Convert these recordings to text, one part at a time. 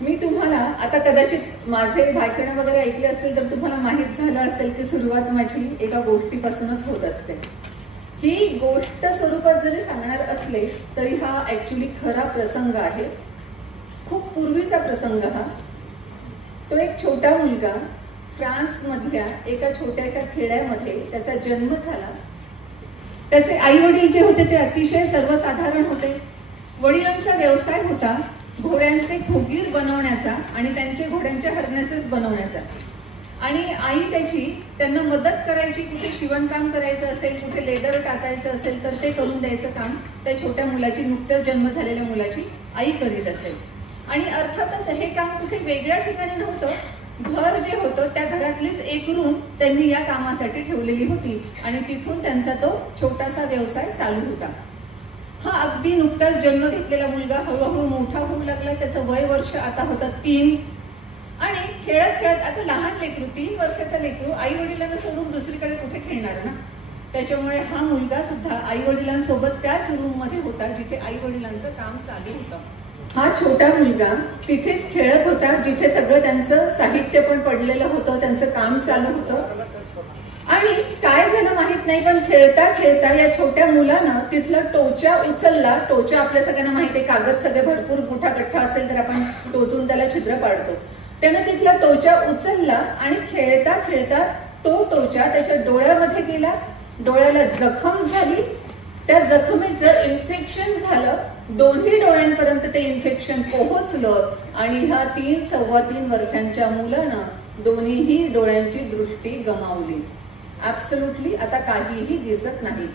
मी तुम्हाला आता कदाचित माझे भाषण वगैरे ऐकले असतील तर तुम्हाला माहित झालं असेल की सुरुवात माझी एका गोष्टीपासूनच होत असते. ही गोष्ट स्वरूपात जरी सांगणार असले तरी हा ऍक्च्युली खरा प्रसंग आहे. खूप पूर्वीचा प्रसंग हा. तो एक छोटा मुलगा फ्रान्स मधल्या एका छोट्याशा खेड्यामध्ये त्याचा जन्म झाला. त्याचे आई वडील जे होते ते अतिशय सर्वसाधारण होते. वडिलांचा व्यवसाय होता घोड्यांचे खोगीर बनवण्याचा आणि त्यांचे घोड्यांचे हार्नेसेस बनवण्याचा. आणि आई त्याची त्यांना मदत करायची. कुठे शिवणकाम करायचं असेल, कुठे लेदर टाकायचं असेल तर ते करून द्यायचं काम त्या छोट्या मुलाची, नुकत्याच जन्म झालेल्या मुलाची आई करीत असेल. आणि अर्थातच हे काम कुठे वेगळ्या ठिकाणी नव्हतं. घर जे होतं त्या घरातलीच एक रूम त्यांनी या कामासाठी ठेवलेली होती आणि तिथून त्यांचा तो छोटासा व्यवसाय चालू होता. हा अगदी नुकताच जन्म घेतलेला मुलगा हळूहळू मोठा होऊ लागला. त्याचं वय वर्ष आता होतं 3. आणि खेळत खेळत आता लहान लेकरू, 3 वर्षाचा लेकरू आई वडिलांना सोडून दुसरीकडे कुठे खेळणार ना. त्याच्यामुळे हा मुलगा सुद्धा आई वडिलांसोबत त्याच रूम मध्ये होता जिथे आई वडिलांचं काम चालू होतं. हा छोटा मुलगा तिथेच खेळत होता जिथे सगळं त्यांचं साहित्य पण पडलेलं होतं, त्यांचं काम चालू होतं. आणि काय झालं माहित नाही, पण खेळता खेळता या छोट्या मुलानं तिथला टोचा उचलला. टोचा आपल्या सगळ्यांना माहिती आहे, कागद सगळे भरपूर मोठा गठ्ठा असेल तर आपण टोचून त्याला छिद्र पाडतो. त्यानं तिथला टोचा उचलला आणि खेळता खेळता तो टोचा त्याच्या डोळ्यामध्ये गेला. डोळ्याला जखम झाली. त्या जखमेचं इन्फेक्शन झालं. दोन्ही डोळ्यांपर्यंत ते इन्फेक्शन पोहोचलं आणि ह्या 3-3.25 वर्षांच्या मुलानं दोन्हीही डोळ्यांची दृष्टी गमावली. ऍब्सोल्युटली आता काहीही दिसत नाही.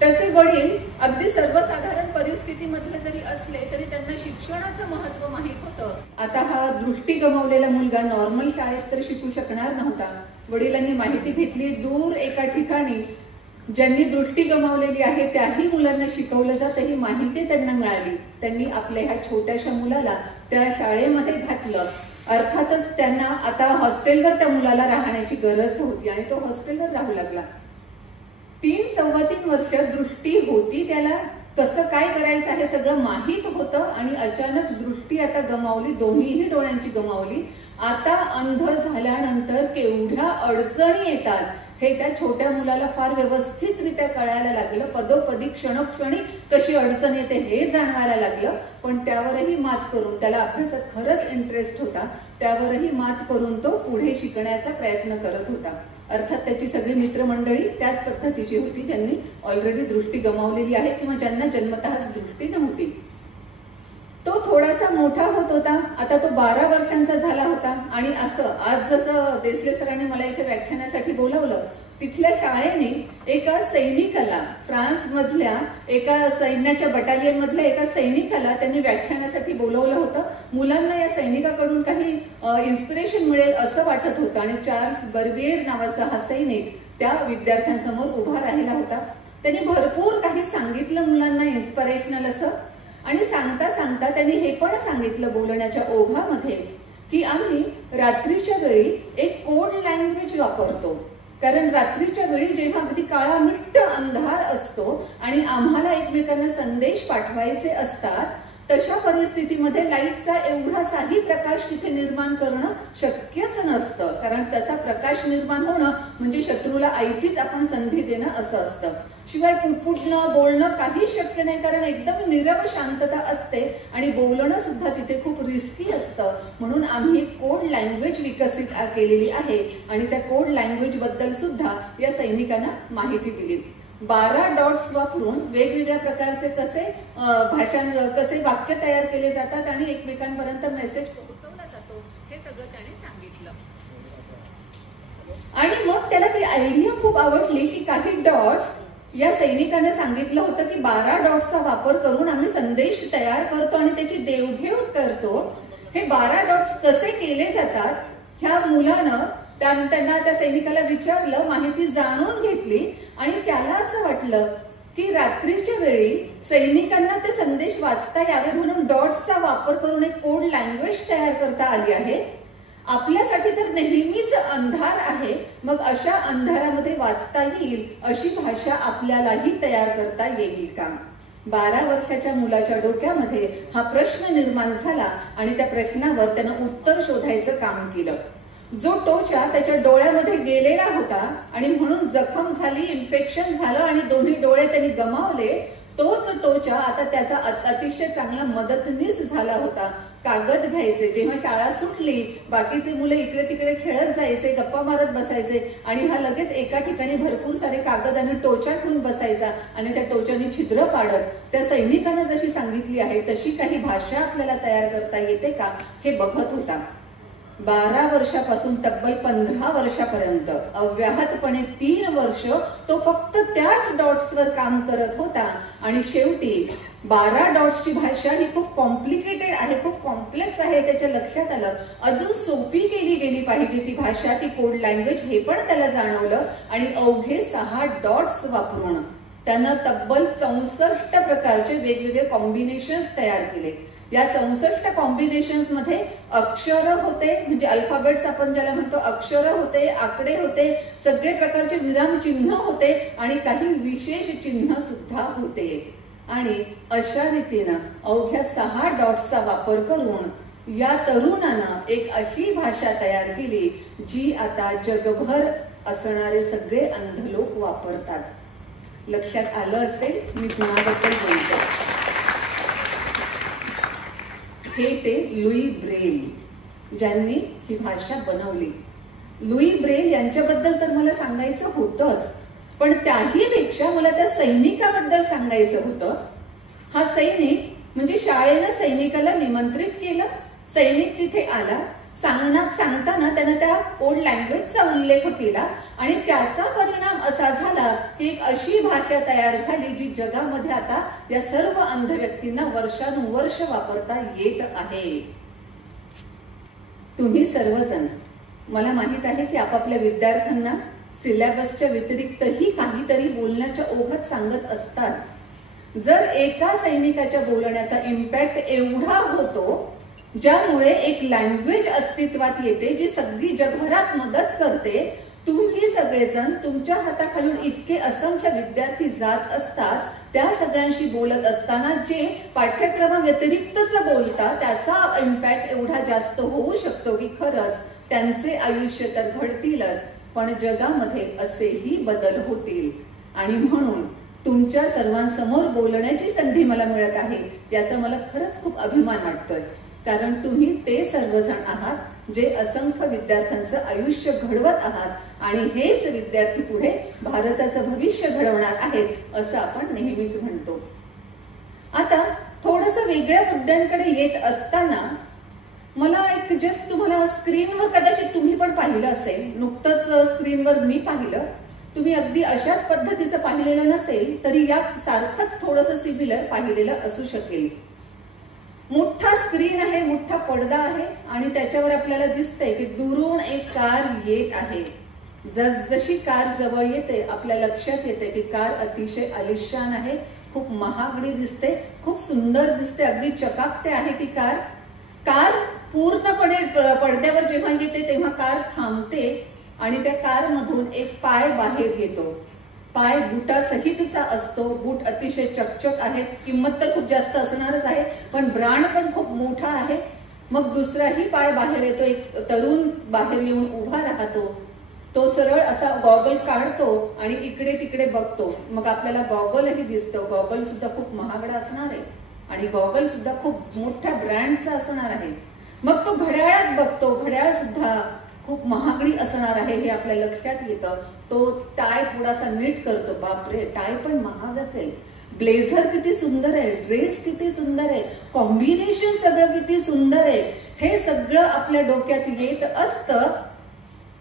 त्याचे वडील अगदी सर्वसाधारण परिस्थितीमधले जरी असले तरी त्यांना शिक्षणाचं महत्व माहित होतं. आता हा दृष्टी गमावलेला मुलगा नॉर्मल शाळेत तर शिकू शकणार नव्हता. वडिलांनी माहिती घेतली दूर एका ठिकाणी ज्यांनी दृष्टी गमावलेली आहे त्याही मुलांना शिकवलं जातं ही माहिती त्यांना मिळाली. त्यांनी आपल्या ह्या छोट्याशा मुलाला त्या शाळेमध्ये घातलं. अर्थातच त्यांना आता हॉस्टेलवर त्या मुलाला राहण्याची गरज होती आणि तो हॉस्टेलवर राहू लागला. 3-3.25 वर्ष दृष्टी होती त्याला. कसं काय करायचं हे सगळं माहीत होतं आणि अचानक दृष्टी आता गमावली. दोन्हीही डोळ्यांची गमावली. आता अंध झाल्यानंतर केवढ्या अडचणी येतात हे त्या छोट्या मुलाला फार व्यवस्थितरित्या कळायला लागलं. पदोपदी क्षणोक्षणी कशी अडचण येते हे जाणवायला लागलं. पण त्यावरही मात करून, त्याला अभ्यासात खरंच इंटरेस्ट होता, त्यावरही मात करून तो पुढे शिकण्याचा प्रयत्न करत होता. अर्थात त्याची सगळी मित्रमंडळी त्याच पद्धतीची होती ज्यांनी ऑलरेडी दृष्टी गमावलेली आहे किंवा ज्यांना जन्मतःच दृष्टी नव्हती. तो थोडासा मोठा होत होता. आता तो 12 वर्षांचा झाला होता. आणि असं आज जसं देसले सरांनी मला इथे व्याख्यानासाठी बोलावलं, तिथल्या शाळेने एका सैनिकाला, फ्रान्स मधल्या एका सैन्याच्या बटालियन मधल्या एका सैनिकाला त्यांनी व्याख्यानासाठी बोलवलं होतं. मुलांना या सैनिकाकडून काही इन्स्पिरेशन मिळेल असं वाटत होतं. आणि चार्ल्स बर्बिएर नावाचा हा सैनिक त्या विद्यार्थ्यांसमोर उभा राहिला होता. त्यांनी भरपूर काही सांगितलं मुलांना इन्स्पिरेशनल असं. आणि सांगता सांगता त्यांनी हे पण सांगितलं बोलण्याच्या ओघामध्ये की आम्ही रात्रीच्या वेळी एक कोड लँग्वेज वापरतो. कारण रात्रीच्या वेळी जेव्हा अगदी काळामिट्ट अंधार असतो आणि आम्हाला एकमेकांना संदेश पाठवायचे असतात, तशा परिस्थितीमध्ये लाईटचा एवढासाही प्रकाश तिथे निर्माण करणं शक्यच नसतं. कारण तसा प्रकाश निर्माण होणं म्हणजे शत्रूला आयतीच आपण संधी देणं असं असतं. शिवाय पुटपुटणं, बोलणं काही शक्य नाही. कारण एकदम नीरव शांतता असते आणि बोलणं सुद्धा तिथे खूप रिस्की असतं. म्हणून आम्ही कोड लँग्वेज विकसित केलेली आहे आणि त्या कोड लँग्वेज बद्दल सुद्धा या सैनिकांना माहिती दिली. 12 डॉट्स वापरून वेगवेगळ्या प्रकारचे कसे वाक्य तयार केले जातात आणि एकमेकांपर्यंत मेसेज पोहोचवला जातो हे सगळं त्याने सांगितलं. आणि मग त्याला ती आयडिया खूप आवडली की काही डॉट्स, या सैनिकाने सांगितलं होतं की 12 डॉट्सचा वापर करून आम्ही संदेश तयार करतो आणि त्याची देवघेव करतो. हे 12 डॉट्स कसे केले जातात ह्या मुलानं त्यांना त्या सैनिकाला विचारलं, माहिती जाणून घेतली आणि त्याला असं वाटलं की रात्रीच्या वेळी सैनिकांना ते संदेश वाचता यावे म्हणून डॉट्सचा वापर करून एक कोड लँग्वेज तयार करता आली आहे. आपल्यासाठी तर नेहमीच अंधार आहे, मग अशा अंधारामध्ये वाचता येईल अशी भाषा आपल्यालाही तयार करता येईल का? 12 वर्षाच्या मुलाच्या डोक्यामध्ये हा प्रश्न निर्माण झाला आणि त्या प्रश्नावर त्यानं उत्तर शोधायचं काम केलं. जो टोचा त्याच्या डोळ्यामध्ये गेलेला होता आणि म्हणून जखम झाली, इन्फेक्शन झालं आणि दोन्ही डोळे त्यांनी गमावले, तोच टोचा आता त्याचा अतिशय चांगला मदतनीस झाला होता. कागद घ्यायचे, जेव्हा शाळा सुटली बाकीचे मुलं इकडे तिकडे खेळत जायचे, गप्पा मारत बसायचे आणि हा लगेच एका ठिकाणी भरपूर सारे कागद आणि टोचा ठेवून बसायचा आणि त्या टोचाने छिद्र पाडत त्या सैनिकांना जशी सांगितली आहे तशी काही भाषा आपल्याला तयार करता येते का हे बघत होता. 12 वर्षापासून तब्बल 15 वर्षापर्यंत अव्याहतपणे 3 वर्ष तो फक्त त्याच डॉट्सवर काम करत होता आणि शेवटी 12 डॉट्सची भाषा ही खूप कॉम्प्लिकेटेड आहे, खूप कॉम्प्लेक्स आहे त्याच्या लक्षात आलं. अजून सोपी केली गेली पाहिजे ती भाषा, ती कोड लँग्वेज, हे पण त्याला जाणवलं आणि अवघे 6 डॉट्स वापरून त्यानं तब्बल 64 प्रकारचे वेगवेगळे कॉम्बिनेशन्स तयार केले. या 64 कॉम्बिनेशन्स मध्ये अक्षर होते, म्हणजे अल्फाबेट्स आपण ज्याला म्हणतो, अक्षर होते, आकडे होते, सगळे प्रकारचे विराम चिन्ह होते आणि काही विशेष चिन्ह सुद्धा होते. आणि अशा रीतीनं अवघ्या 6 डॉट्सचा वापर करून या तरुणानं एक अशी भाषा तयार केली जी आता जगभर असणारे सगळे अंध लोक वापरतात. लक्षात आलं असेल मी कुणाबद्दल बोलतो. हे ते लुई ब्रेल ज्यांनी ही भाषा बनवली. लुई ब्रेल यांच्याबद्दल तर मला सांगायचं होतंच, पण त्याही पेक्षा मला त्या सैनिकाबद्दल सांगायचं होतं. हा सैनिक म्हणजे शाळेनं सैनिकाला निमंत्रित केलं, सैनिक तिथे आला, सांगताना त्यानं त्या कोड लँग्वेजचा उल्लेख केला आणि त्याचा परिणाम असा झाला की एक अशी भाषा तयार झाली जी जगामध्ये आता या सर्व अंध व्यक्तींना वर्षानुवर्ष वापरता येत आहे. तुम्ही सर्वजण, मला माहित आहे की आपापल्या विद्यार्थ्यांना सिलेबसच्या व्यतिरिक्तही काहीतरी बोलण्याच्या ओघात सांगत असतात. जर एका सैनिकाच्या बोलण्याचा इम्पॅक्ट एवढा होतो ज्यामुळे एक लँग्वेज अस्तित्वात येते जी सगळी जगभरात मदत करते, तुम्ही सगळेजण तुमच्या हाताखालून इतके असंख्य विद्यार्थी जात असतात, त्या सगळ्यांशी बोलत असताना जे पाठ्यक्रमा व्यतिरिक्तच बोलता त्याचा इम्पॅक्ट एवढा जास्त होऊ शकतो की खरंच त्यांचे आयुष्य तर घडतीलच, पण जगामध्ये असेही बदल होतील. आणि म्हणून तुमच्या सर्वांसमोर बोलण्याची संधी मला मिळत आहे याचा मला खरंच खूप अभिमान वाटतोय, कारण तुम्ही ते सर्वजण आहात जे असंख्य विद्यार्थ्यांचं आयुष्य घडवत आहात आणि हेच विद्यार्थी पुढे भारताचं भविष्य घडवणार आहेत असं आपण नेहमीच म्हणतो. आता थोडंसं वेगळ्या मुद्द्यांकडे येत असताना मला एक जस्ट तुम्हाला स्क्रीनवर कदाचित तुम्ही पण पाहिलं असेल, नुकतंच स्क्रीनवर मी पाहिलं, तुम्ही अगदी अशाच पद्धतीचं पाहिलेलं नसेल तरी या सारखंच थोडंसं सिमिलर पाहिलेलं असू शकेल. मोठा स्क्रीन आहे, मोठा पडदा आहे आणि त्याच्यावर आपल्याला दिसतंय की दुरून एक कार येत आहे. जसजशी कार जवळ येते आपल्या लक्षात येते की कार अतिशय आलिशान आहे, खूप महागडी दिसते, खूप सुंदर दिसते, अगदी चकाकते आहे ती कार. कार पूर्णपणे पडद्यावर जेव्हा येते तेव्हा कार थांबते आणि त्या कारमधून एक पाय बाहेर येतो. पाय बुटासहितचा असतो, बूट अतिशय चकचक आहेत, किंमत तर खूप जास्त असणारच आहे पण ब्रँड पण खूप मोठा आहे. मग दुसराही पाय बाहेर येतो, एक तरुण बाहेर येऊन उभा राहतो, तो सरळ असा गॉगल काढतो आणि इकडे तिकडे बघतो. मग आपल्याला गॉगलही दिसतो, गॉगल सुद्धा खूप महागडा असणार आहे आणि गॉगल सुद्धा खूप मोठ्या ब्रँडचा असणार आहे. मग तो घड्याळात बघतो, घड्याळ सुद्धा खूप महागडी असणार आहे हे आपल्या लक्षात येतं. तो टाय थोडासा नीट करतो, बापरे टाय पण महाग असेल, ब्लेझर किती सुंदर आहे, ड्रेस किती सुंदर आहे, कॉम्बिनेशन सगळं किती सुंदर आहे, हे सगळं आपल्या डोक्यात येत असतं.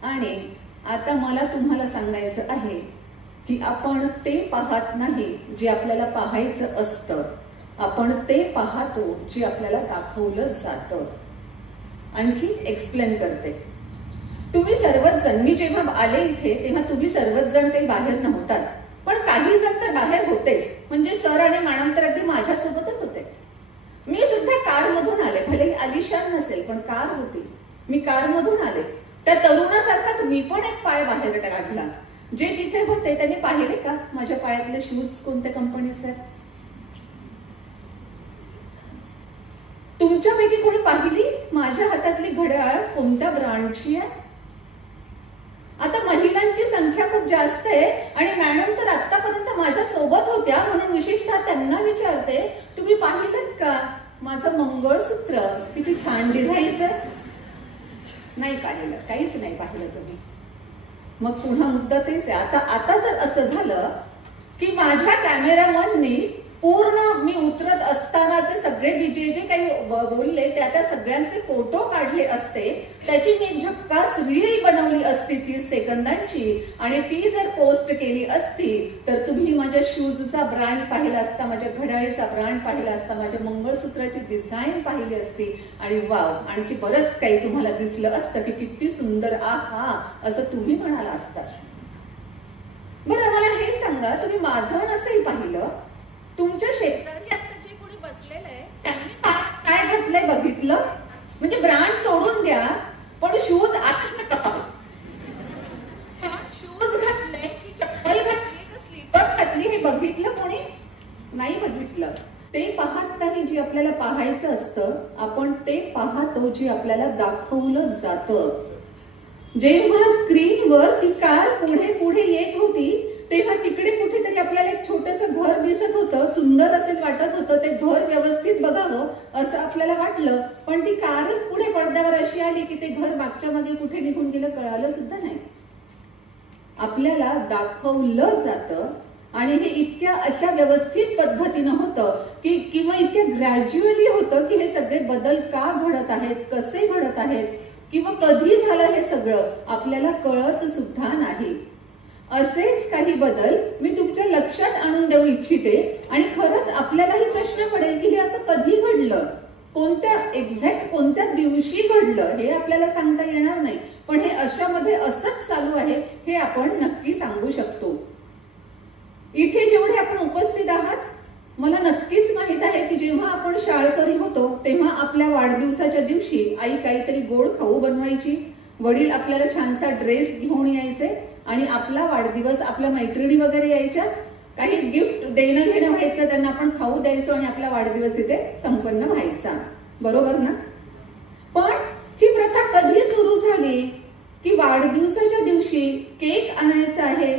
आणि आता मला तुम्हाला सांगायचं आहे की आपण ते पाहत नाही जे आपल्याला पाहायचं असतं, आपण ते पाहतो जे आपल्याला दाखवलं जातं. आणखी एक्सप्लेन करते. तुम्ही सर्वच जण, मी जेव्हा आले इथे तेव्हा तुम्ही सर्वच जण काही बाहेर नव्हतात, पण काही जण तर बाहेर होतेच. म्हणजे सर आणि मॅडम तर अगदी माझ्यासोबतच होते. मी सुद्धा कार मधून आले, भले आलिशान नसेल पण कार होती, मी कार मधून आले. त्या तरुणासारखाच मी पण एक पाय बाहेर काढला. जे तिथे होते त्यांनी पाहिले का माझ्या पायातले शूज कोणत्या कंपनीचे आहेत, तुमच्यापैकी कोणी पाहिली माझ्या हातातली घड्याळ कोणत्या ब्रँडची आहे? आता महिलांची संख्या खूप जास्त आहे आणि मॅडम तर आतापर्यंत माझ्या सोबत होत्या म्हणून विशेषतः त्यांना विचारते, तुम्ही पाहिलं का माझं मंगळसूत्र किती छान डिझाईनचं? नाही पाहिलं, काहीच नाही पाहिलं तुम्ही. मग पुन्हा मुद्दा तेच आहे. आता जर असं झालं की माझ्या कॅमेरामननी पूर्ण मी उतरत असतानाचे सगळे जे काही बोलले त्या सगळ्यांचे फोटो काढले असते, त्याची मी एक झक्कास रील बनवली असती 30 सेकंदांची आणि ती जर पोस्ट केली असती तर तुम्ही माझ्या शूजचा ब्रँड पाहिला असता, माझ्या घड्याळीचा ब्रँड पाहिला असता, माझ्या मंगळसूत्राची डिझाईन पाहिली असती आणि वाव आणखी बरंच काही तुम्हाला दिसलं असतं की किती सुंदर आहा असं तुम्ही म्हणाला असता. बरं मला हे सांगा, तुम्ही माझं नसेल पाहिलं, तुमच्या शेजारी आता जे कोणी बसलेलं आहे त्यांनी काय घातलंय बघितलं? म्हणजे ब्रँड सोडून द्या पण शूज आता शूज घातले की चप्पल घातली की स्लीपर घातली हे बघितलं कोणी? नाही बघितलं. ते पाहत नाही जे आपल्याला पाहायचं असतं, आपण ते पाहतो जे आपल्याला दाखवलं जातं. जेव्हा स्क्रीनवर ती कार पुढे पुढे येत होती तेव्हा तिकडे कुठेतरी आपल्याला एक छोटंसं घर दिसत होतं, सुंदर असेल वाटत होतं, ते घर व्यवस्थित बघावं असं आपल्याला वाटलं, पण ती कारच पुढे पडद्यावर अशी आली की ते घर मागच्या मागे कुठे निघून गेलं कळालं सुद्धा नाही. आपल्याला दाखवलं जातं आणि हे इतक्या अशा व्यवस्थित पद्धतीनं होतं की किंवा इतक्या ग्रॅज्युअली होतं की हे सगळे बदल का घडत आहेत, कसे घडत आहेत किंवा कधी झालं हे सगळं आपल्याला कळत सुद्धा नाही. असेच काही बदल मी तुमच्या लक्षात आणून देऊ इच्छिते आणि खरंच आपल्यालाही प्रश्न पडेल की हे असं कधी घडलं, एक्झॅक्ट कोणत्या दिवशी घडलं हे आपल्याला सांगता येणार नाही, पण हे अशामध्ये असंच चालू आहे हे आपण नक्की सांगू शकतो. इथे जेवढे आपण उपस्थित आहात मला नक्कीच माहित आहे की जेव्हा आपण शाळकरी होतो तेव्हा आपल्या वाढदिवसाच्या दिवशी आई काहीतरी गोड खाऊ बनवायची, वडील आपल्याला छानसा ड्रेस घेऊन यायचे आणि आपला वाढदिवस, आपल्या मैत्रिणी वगैरे यायच्या, काही गिफ्ट देणं घेणं व्हायचं, त्यांना आपण खाऊ द्यायचो आणि आपला वाढदिवस तिथे संपन्न व्हायचा. बरोबर ना? पण ही प्रथा कधी सुरू झाली की वाढदिवसाच्या दिवशी केक आणायचा आहे.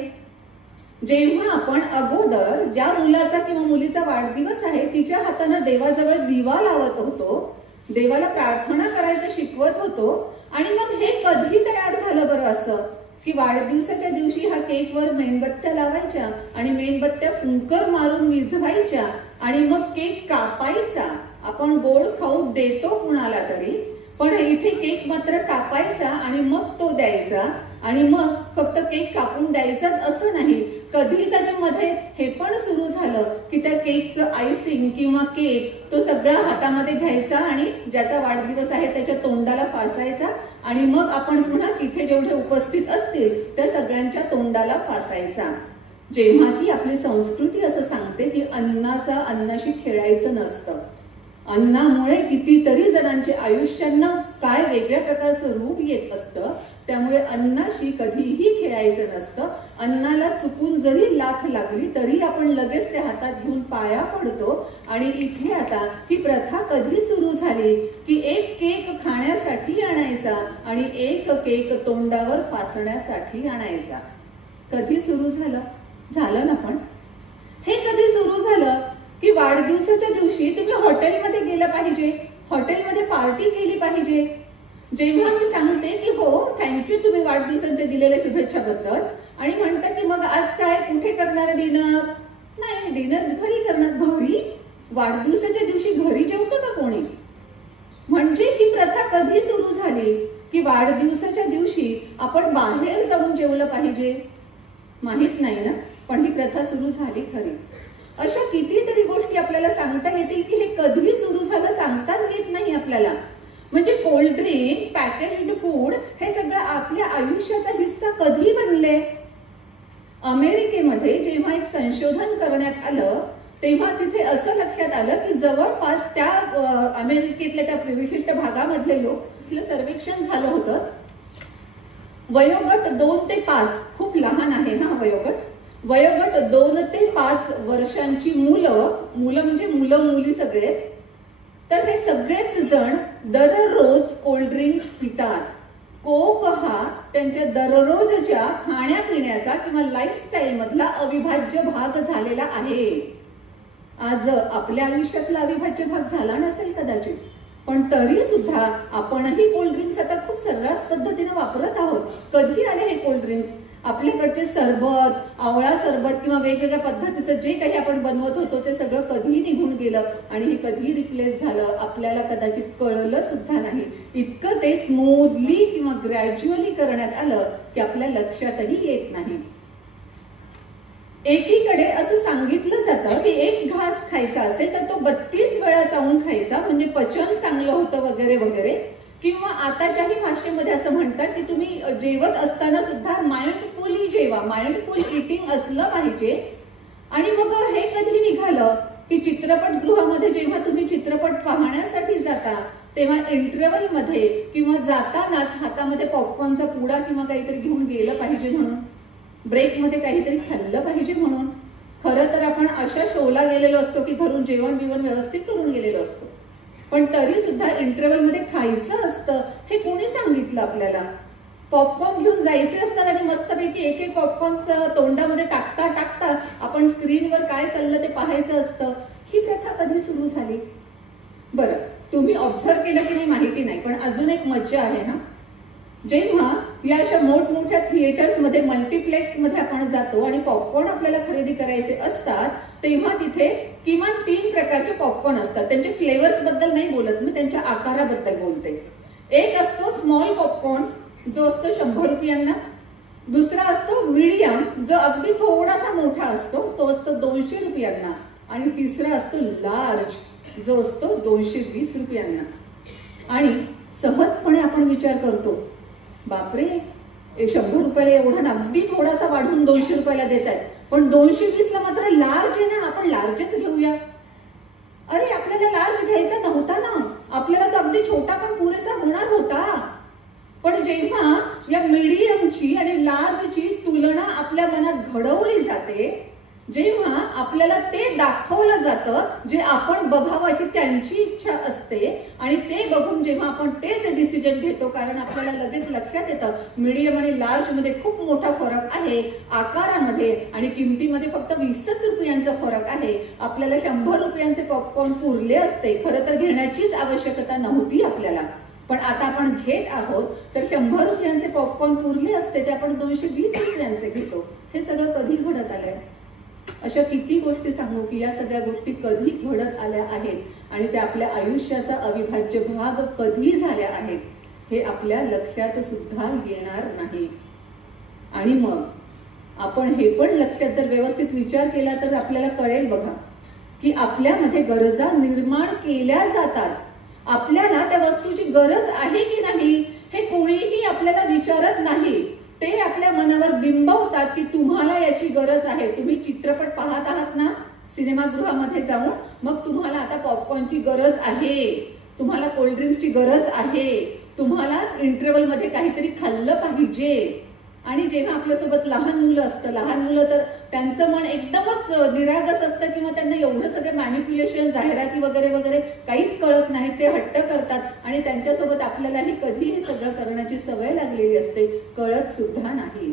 जेव्हा आपण अगोदर ज्या मुलाचा किंवा मुलीचा वाढदिवस आहे तिच्या हातानं देवाजवळ दिवा लावत होतो, देवाला प्रार्थना करायचं शिकवत होतो आणि मग हे कधी तयार झालं बरं असं की वाढदिवसाच्या दिवशी हा केकवर मेणबत्त्या लावायच्या आणि मेणबत्त्या फुंकर मारून विझवायच्या आणि मग केक कापायचा. आपण गोड खाऊ देतो कुणाला तरी, पण इथे केक मात्र कापायचा आणि मग तो द्यायचा आणि मग फक्त केक कापून द्यायचाच असं नाही. कधीतरी मध्ये हे पण सुरू झालं की त्या केकचं आयसिंग किंवा केक तो सगळा हातामध्ये घ्यायचा आणि ज्याचा वाढदिवस आहे त्याच्या तोंडाला फासायचा आणि मग आपण पुन्हा तिथे जेवढे उपस्थित असतील त्या सगळ्यांच्या तोंडाला फासायचा. जेव्हा की आपली संस्कृती असं सांगते की अन्नाशी खेळायचं नसतं. अन्नामुळे कितीतरी जणांच्या आयुष्यांना काय वेगळ्या प्रकारचं रूप येत असतं, त्यामुळे अन्नाशी कधीही खेळायचं नसतं. अन्नाला चुकून जरी लाथ लागली तरी आपण लगेच ते हातात घेऊन पाया पडतो. आणि इथे आता ही प्रथा कधी सुरू झाली की एक केक खाण्यासाठी आणायचा आणि एक केक तोंडावर फासण्यासाठी आणायचा. कधी सुरू झालं ना? पण हे कधी सुरू झालं की वाढदिवसाच्या दिवशी तुम्ही हॉटेलमध्ये गेलं पाहिजे, हॉटेलमध्ये पार्टी केली पाहिजे. जेव्हा मी सांगते की हो थँक्यू तुम्ही वाढदिवसांच्या दिलेल्या शुभेच्छाबद्दल आणि म्हणतात की मग आज काय कुठे करणार डिनर? नाही, डिनर घरी करणार. घरी? वाढदिवसाच्या दिवशी घरी जेवतं का कोणी? म्हणजे ही प्रथा कधी सुरू झाली की वाढदिवसाच्या दिवशी आपण बाहेर जाऊन जेवलं पाहिजे? माहित नाही ना, पण ही प्रथा सुरू झाली खरी. अशा कितीतरी गोष्टी आपल्याला सांगता येतील की हे कधी सुरू झालं सांगताच येत नाही आपल्याला. म्हणजे कोल्ड्रिंक, पॅकेज्ड फूड हे सगळं आपल्या आयुष्याचा हिस्सा कधी बनले? अमेरिकेमध्ये जेव्हा एक संशोधन करण्यात आलं तेव्हा तिथे असं लक्षात आलं की जवळपास त्या अमेरिकेतल्या त्या विशिष्ट भागामधले लोक, तिथलं सर्वेक्षण झालं होतं. वयोगट 2 ते 5, खूप लहान आहे हा वयोगट. वयोगट 2 ते 5 वर्षांची मुलं म्हणजे मुलं मुली सगळेच, तर हे सगळेच जण दररोज कोल्ड्रिंक्स पितात. कोक हा त्यांच्या दररोजच्या खाण्यापिण्याचा किंवा लाईफस्टाईल मधला अविभाज्य भाग झालेला आहे. आज आपल्या आयुष्यातला अविभाज्य भाग झाला नसेल कदाचित, पण तरी सुद्धा आपणही कोल्ड्रिंक्स आता खूप सर्रास पद्धतीने वापरत आहोत. कधी आले हे कोल्ड्रिंक्स? आपल्याकडचे सरबत, आवळा सरबत किंवा वेगवेगळ्या पद्धतीचं जे काही आपण बनवत होतो ते सगळं कधी निघून गेलं आणि हे कधी रिप्लेस झालं आपल्याला कदाचित कळलं सुद्धा नाही. इतकं ते स्मूथली किंवा ग्रॅज्युअली करण्यात आलं की आपल्या लक्षातही येत नाही. एकीकडे असं सांगितलं जातं की एक घास खायचा असेल तर तो 32 वेळा चावून खायचा, म्हणजे पचन चांगलं होतं वगैरे वगैरे. किंवा आताच्याही भाषेमध्ये असं म्हणतात की तुम्ही जेवत असताना सुद्धा माइंडफुली जेवा, माइंडफुल इटिंग असलं पाहिजे. आणि मग हे कधी निघालं की चित्रपटगृहामध्ये जेव्हा तुम्ही चित्रपट पाहण्यासाठी जाता तेव्हा इंटरव्हल मध्ये किंवा जातानाच हातामध्ये पॉपकॉर्नचा पुडा किंवा काहीतरी घेऊन गेलं पाहिजे म्हणून, ब्रेकमध्ये काहीतरी खाल्लं पाहिजे म्हणून. खरं तर आपण अशा शोला गेलेलो असतो की घरून जेवण बिवण व्यवस्थित करून गेलेलो असतो, पण तरी सुद्धा इंटरव्हल मध्ये खायचं असतं. हे कोणी सांगितलं आपल्याला? पॉपकॉर्न घेऊन जायचे असतात आणि मस्तपैकी एक एक पॉपकॉर्नचं तोंडामध्ये टाकता टाकता आपण स्क्रीनवर काय चाललं ते पाहायचं असतं. ही प्रथा कधी सुरू झाली? बरं, तुम्ही ऑब्झर्व केलं की नाही माहिती नाही, पण अजून एक मज्जा आहे हा. जेव्हा या अशा मोठमोठ्या थिएटर्स मध्ये, मल्टिप्लेक्स मध्ये आपण जातो आणि पॉपकॉर्न आपल्याला खरेदी करायचे असतात तेव्हा तिथे किमान 3 प्रकारचे पॉपकॉर्न असतात. त्यांच्या फ्लेवर्स बद्दल नाही बोलत मी, त्यांच्या आकाराबद्दल बोलते. एक असतो स्मॉल पॉपकॉर्न जो असतो 100 रुपयांना. दुसरा असतो मीडियम जो अगदी थोडासा मोठा असतो, तो असतो 200 रुपयांना. आणि तिसरा असतो लार्ज जो असतो 220 रुपयांना. आणि सहजपणे आपण विचार करतो, बापरे 100 रुपयाला एवढा अगदी थोडासा वाढून 200 रुपयाला देत आहेत, पण 220 ला मात्र लार्ज आहे ना, आपण लार्जच घेऊया. अरे आपल्याला लार्ज घ्यायचा नव्हता ना, आपल्याला तो अगदी छोटा पण पुरेसा होणार होता. पण जेव्हा या मीडियमची आणि लार्जची तुलना आपल्या मनात घडवली जाते, जेव्हा आपल्याला ते दाखवलं जातं जे आपण बघावं अशी त्यांची इच्छा असते, आणि ते बघून जेव्हा आपण तेच डिसिजन घेतो, कारण आपल्याला लगेच लक्षात येतं मीडियम आणि लार्ज मध्ये खूप मोठा फरक आहे आकारामध्ये आणि किमतीमध्ये फक्त 20 रुपयांचा फरक आहे. आपल्याला 100 रुपयांचे पॉपकॉर्न पुरले असते, खरं तर घेण्याचीच आवश्यकता नव्हती आपल्याला, पण आता आपण घेत आहोत तर 100 रुपयांचे पॉपकॉर्न पुरले असते ते आपण 220 रुपयांचे घेतो. हे सगळं कधी घडत आलंय? अशा किती गोष्टी सांगू की या सगळ्या गोष्टी कधी घडत आल्या आहेत आणि त्या आपल्या आयुष्याचा अविभाज्य भाग कधी झाल्या आहेत हे आपल्या लक्षात सुद्धा येणार नाही. आणि मग आपण हे पण लक्षात जर व्यवस्थित विचार केला तर आपल्याला कळेल बघा की आपल्यामध्ये गरजा निर्माण केल्या जातात. आपल्याला त्या वस्तूची गरज आहे की नाही हे कोणीही आपल्याला विचारत नाही. ते आपल्या मनावर बिंबवतात की तुम्हाला याची गरज आहे. तुम्ही चित्रपट पाहत आहात ना सिनेमागृहामध्ये जाऊन, मग तुम्हाला आता पॉपकॉर्नची गरज आहे, तुम्हाला कोल्ड्रिंक्सची गरज आहे, तुम्हाला इंटरव्हल मध्ये काहीतरी खाल्लं पाहिजे. आणि जेव्हा आपल्यासोबत लहान मुलं असतं, लहान मुलं तर त्यांचं मन एकदमच निरागस असतं किंवा त्यांना एवढं सगळं मॅनिप्युलेशन, जाहिराती वगैरे वगैरे काहीच कळत नाही, ते हट्ट करतात आणि त्यांच्यासोबत आपल्यालाही कधी हे सगळं करण्याची सवय लागलेली असते, कळत सुद्धा नाही.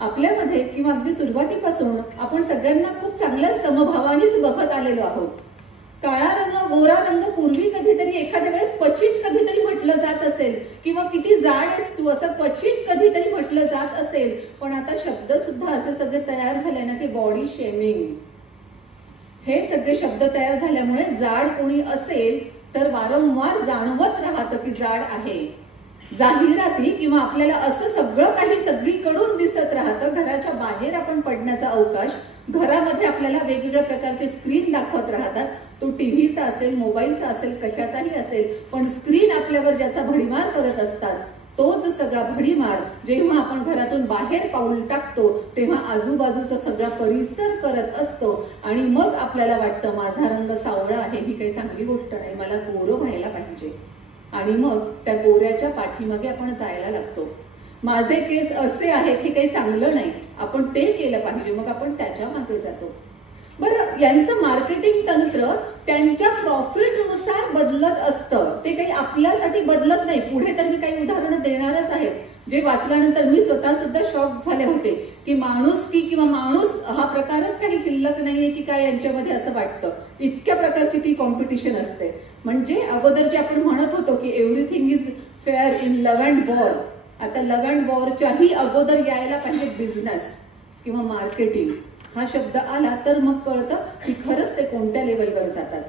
आपल्यामध्ये किंवा अगदी सुरुवातीपासून आपण सगळ्यांना खूप चांगल्या समभावानेच बघत आलेलो आहोत. काळा रंग, गोरा रंग पूर्वी कधीतरी एखाद्या वेळेस क्वचित कधीतरी म्हटलं जात असेल, किंवा किती जाड आहेस तू असं क्वचित कधीतरी म्हटलं जात असेल. पण आता शब्द सुद्धा असे सगळे तयार झाले ना की बॉडी शेमिंग, हे सगळे शब्द तयार झाल्यामुळे जाड कोणी असेल तर वारंवार जाणवत राहतं की जाड आहे. जाहिराती किंवा आपल्याला असं सगळं काही सगळीकडून दिसत राहतं. घराच्या बाहेर आपण पडण्याचा अवकाश, घरामध्ये आपल्याला वेगवेगळ्या प्रकारचे स्क्रीन दाखवत राहतात. तो टीव्हीचा असेल, मोबाईलचा असेल, कशाचाही असेल, पण स्क्रीन आपल्यावर ज्याचा भडीमार करत असतात तोच सगळा भडीमार जेव्हा आपण घरातून बाहेर पाऊल टाकतो तेव्हा आजूबाजूचा सगळा परिसर करत असतो. आणि मग आपल्याला वाटतं माझा रंग सावळा आहे, ही काही चांगली गोष्ट नाही, मला गोरं व्हायला पाहिजे. आणि मग त्या गोऱ्याच्या पाठीमागे आपण जायला लागतो. माझे केस असे आहेत हे काही चांगलं नाही, आपण ते केलं पाहिजे, मग आपण त्याच्या मागे जातो. बरं, यांचं मार्केटिंग तंत्र त्यांच्या प्रॉफिटनुसार बदलत असतं, ते काही आपल्यासाठी बदलत नाही. पुढे तर मी काही उदाहरणं देणारच आहेत, जे वाचल्यानंतर मी स्वतः सुद्धा शॉक झाले होते की माणुसकी किंवा माणूस हा प्रकारच काही शिल्लक नाहीये की काय यांच्यामध्ये, असं वाटतं. इतक्या प्रकारची ती कॉम्पिटिशन असते. म्हणजे अगोदर जे आपण म्हणत होतो की everything is fair in love and war, आता लव्ह अँड वॉरच्याही अगोदर यायला पाहिजे बिझनेस किंवा मार्केटिंग हा शब्द आला तर मग कळतं की खरंच ते कोणत्या लेवलवर जातात.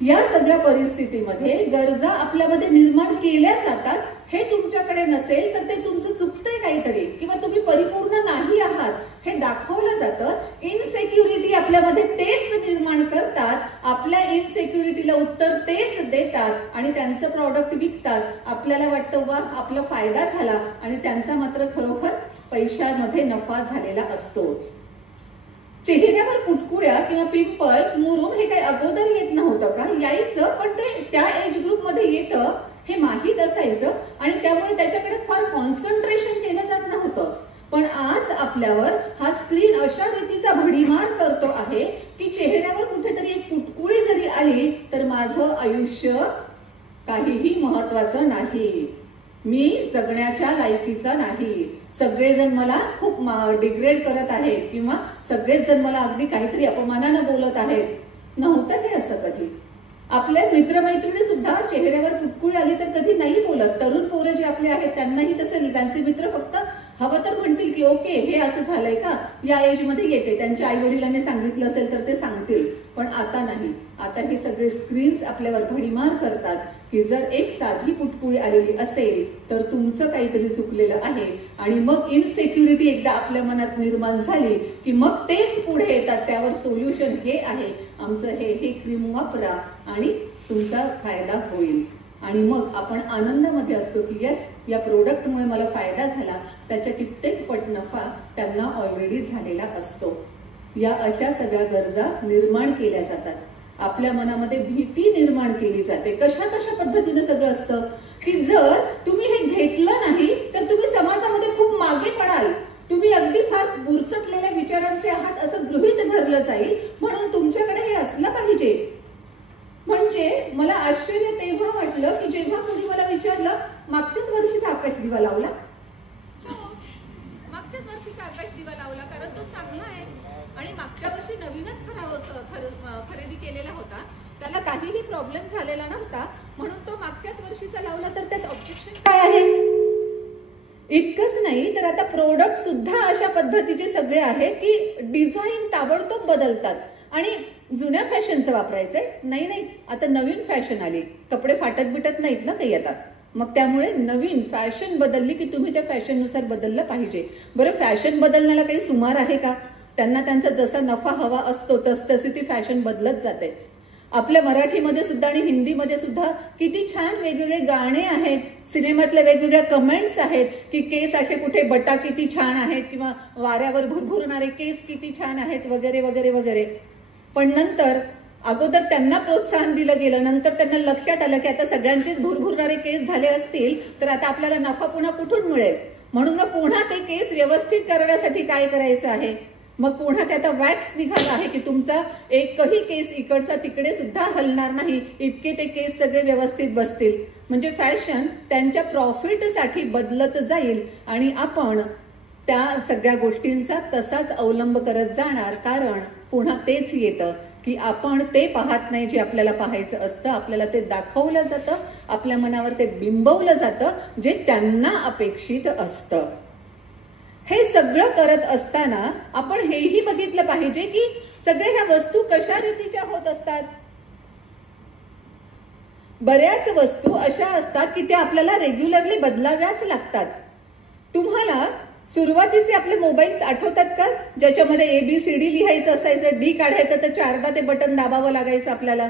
या सगळ्या परिस्थितीमध्ये गरजा आपल्यामध्ये निर्माण केल्या जातात. हे तुमच्याकडे नसेल तर ते तुमचं चुकतंय काहीतरी किंवा तुम्ही परिपूर्ण नाही आहात हे दाखवलं जातं. इनसेक्युरिटी आपल्यामध्ये तेच निर्माण करतात, आपल्या इनसेक्युरिटीला उत्तर तेच देतात आणि त्यांचं प्रॉडक्ट विकतात. आपल्याला वाटतं वा आपला फायदा झाला आणि त्यांचा मात्र खरोखर पैशामध्ये नफा झालेला असतो. चेहऱ्यावर कुटकुळ्या किंवा पिंपल्स, मुरूम हे काही अगोदर येत नव्हतं का? यायचं, पण ते त्या एज ग्रुपमध्ये येतं हे माहीत असायचं आणि त्यामुळे त्याच्याकडे फार कॉन्सन्ट्रेशन केलं जात नव्हतं. पण आज आपल्यावर हा स्क्रीन अशा रीतीचा भडीमार करतो आहे की चेहऱ्यावर कुठेतरी एक कुटकुळी जरी आली तर माझं आयुष्य काहीही महत्वाचं नाही, मी जगण्याच्या लायकीचा नाही, सगळेजण मला खूप डिग्रेड करत आहेत किंवा सगळेच जण मला अगदी काहीतरी अपमानानं बोलत आहेत. नव्हतं हे असं कधी. आपल्या मित्रमैत्रिणी सुद्धा चेहऱ्यावर कुटकुळी आली तर कधी नाही बोलत. तरुण पोरं जे आपले आहेत त्यांनाही तसं, त्यांचे मित्र फक्त हवं तर म्हणतील की ओके हे असं झालंय का, या एज मध्ये येते, त्यांच्या आई वडिलांनी सांगितलं असेल तर ते सांगतील. पण आता नाही. आता हे सगळे स्क्रीन्स आपल्यावर भडीमार करतात की जर एक साधी कुटकुळी आलेली असेल तर तुमचं काहीतरी चुकलेलं आहे आणि मग इनसेक्युरिटी एकदा आपल्या मनात निर्माण झाली की मग तेच पुढे येतात. त्यावर सोल्युशन हे आहे, आमचं हे क्रीम वापरा आणि तुमचा फायदा होईल. आणि मग आपण आनंदामध्ये असतो की यस, या प्रोडक्टमुळे मला फायदा झाला, त्याच्या कित्येक पट नफा त्यांना ऑलरेडी झालेला असतो. या अशा सगळ्या गरजा निर्माण केल्या जातात. आपल्या मनामध्ये भीती निर्माण केली जाते. कशा पद्धतीने सगळं असतं की जर तुम्ही हे घेतलं नाही तर तुम्ही समाजामध्ये खूप मागे पडाल, तुम्ही अगदी फार बुरसटलेल्या विचारांचे आहात असं गृहीत धरलं जाईल, म्हणून तुमच्याकडे हे असलं पाहिजे. म्हणजे मला आश्चर्य तेव्हा वाटलं की जेव्हा कोणी मला विचारलं मागच्याच वर्षीचा आकाश दिवा लावला. मागच्याच वर्षीचा आकाश दिवा लावला कारण तो चांगला आहे आणि मागच्या वर्षी नवीनच खरेदी केलेला होता, त्याला काहीही प्रॉब्लेम झालेला नव्हता, म्हणून तो मागच्याच वर्षीचा लावला, तर त्यात ऑब्जेक्शन काय आहे? इतकंच नाही तर आता प्रोडक्ट सुद्धा अशा पद्धतीचे सगळे आहेत की डिझाईन ताबडतोब बदलतात आणि जुन्या फॅशनचं वापरायचंय, नाही आता नवीन फॅशन आली, कपडे फाटत बिटत नाहीत ना काही आता, मग त्यामुळे नवीन फॅशन बदलली की तुम्ही त्या फॅशननुसार बदललं पाहिजे. बरं, फॅशन बदलण्याला काही सुमार आहे का? त्यांना त्यांचा जसा नफा हवा असतो तशी ती फॅशन बदलत जाते. आपल्या मराठीमध्ये सुद्धा आणि हिंदीमध्ये सुद्धा किती छान वेगवेगळे गाणे आहेत, सिनेमातल्या वेगवेगळ्या कमेंट्स आहेत की केस असे कुठे बटा किती छान आहेत किंवा वाऱ्यावर भुरभुरणारे केस किती छान आहेत वगैरे वगैरे वगैरे. पण नंतर अगोदर त्यांना प्रोत्साहन दिलं गेलं, नंतर त्यांना लक्षात आलं की आता सगळ्यांचेच भुरभुरणारे केस झाले असतील तर आता आपल्याला नफा पुन्हा कुठून मिळेल, म्हणून मग पुन्हा ते केस व्यवस्थित करण्यासाठी काय करायचं आहे, मग पुन्हा ते आता वॅक्स निघाला आहे की तुमचा एकही केस इकडचा तिकडे सुद्धा हलणार नाही, इतके ते केस सगळे व्यवस्थित बसतील. म्हणजे फॅशन त्यांच्या प्रॉफिटसाठी बदलत जाईल आणि आपण त्या सगळ्या गोष्टींचा तसाच अवलंब करत जाणार, कारण पुन्हा तेच येतं की आपण ते पाहत नाही जे आपल्याला पाहायचं असतं, आपल्याला ते दाखवलं जातं, आपल्या मनावर ते बिंबवलं जातं जे त्यांना अपेक्षित असतं. हे सगळं करत असताना आपण हेही बघितलं पाहिजे की सगळ्या ह्या वस्तू कशा रीतीच्या होत असतात. बऱ्याच वस्तू अशा असतात की त्या आपल्याला रेग्युलरली बदलाव्याच लागतात. तुम्हाला सुरुवातीचे आपले मोबाईल्स आठवतात का, ज्याच्यामध्ये ABCD लिहायचं असायचं, D काढायचं तर 4दा ते बटन दाबावं लागायचं आपल्याला.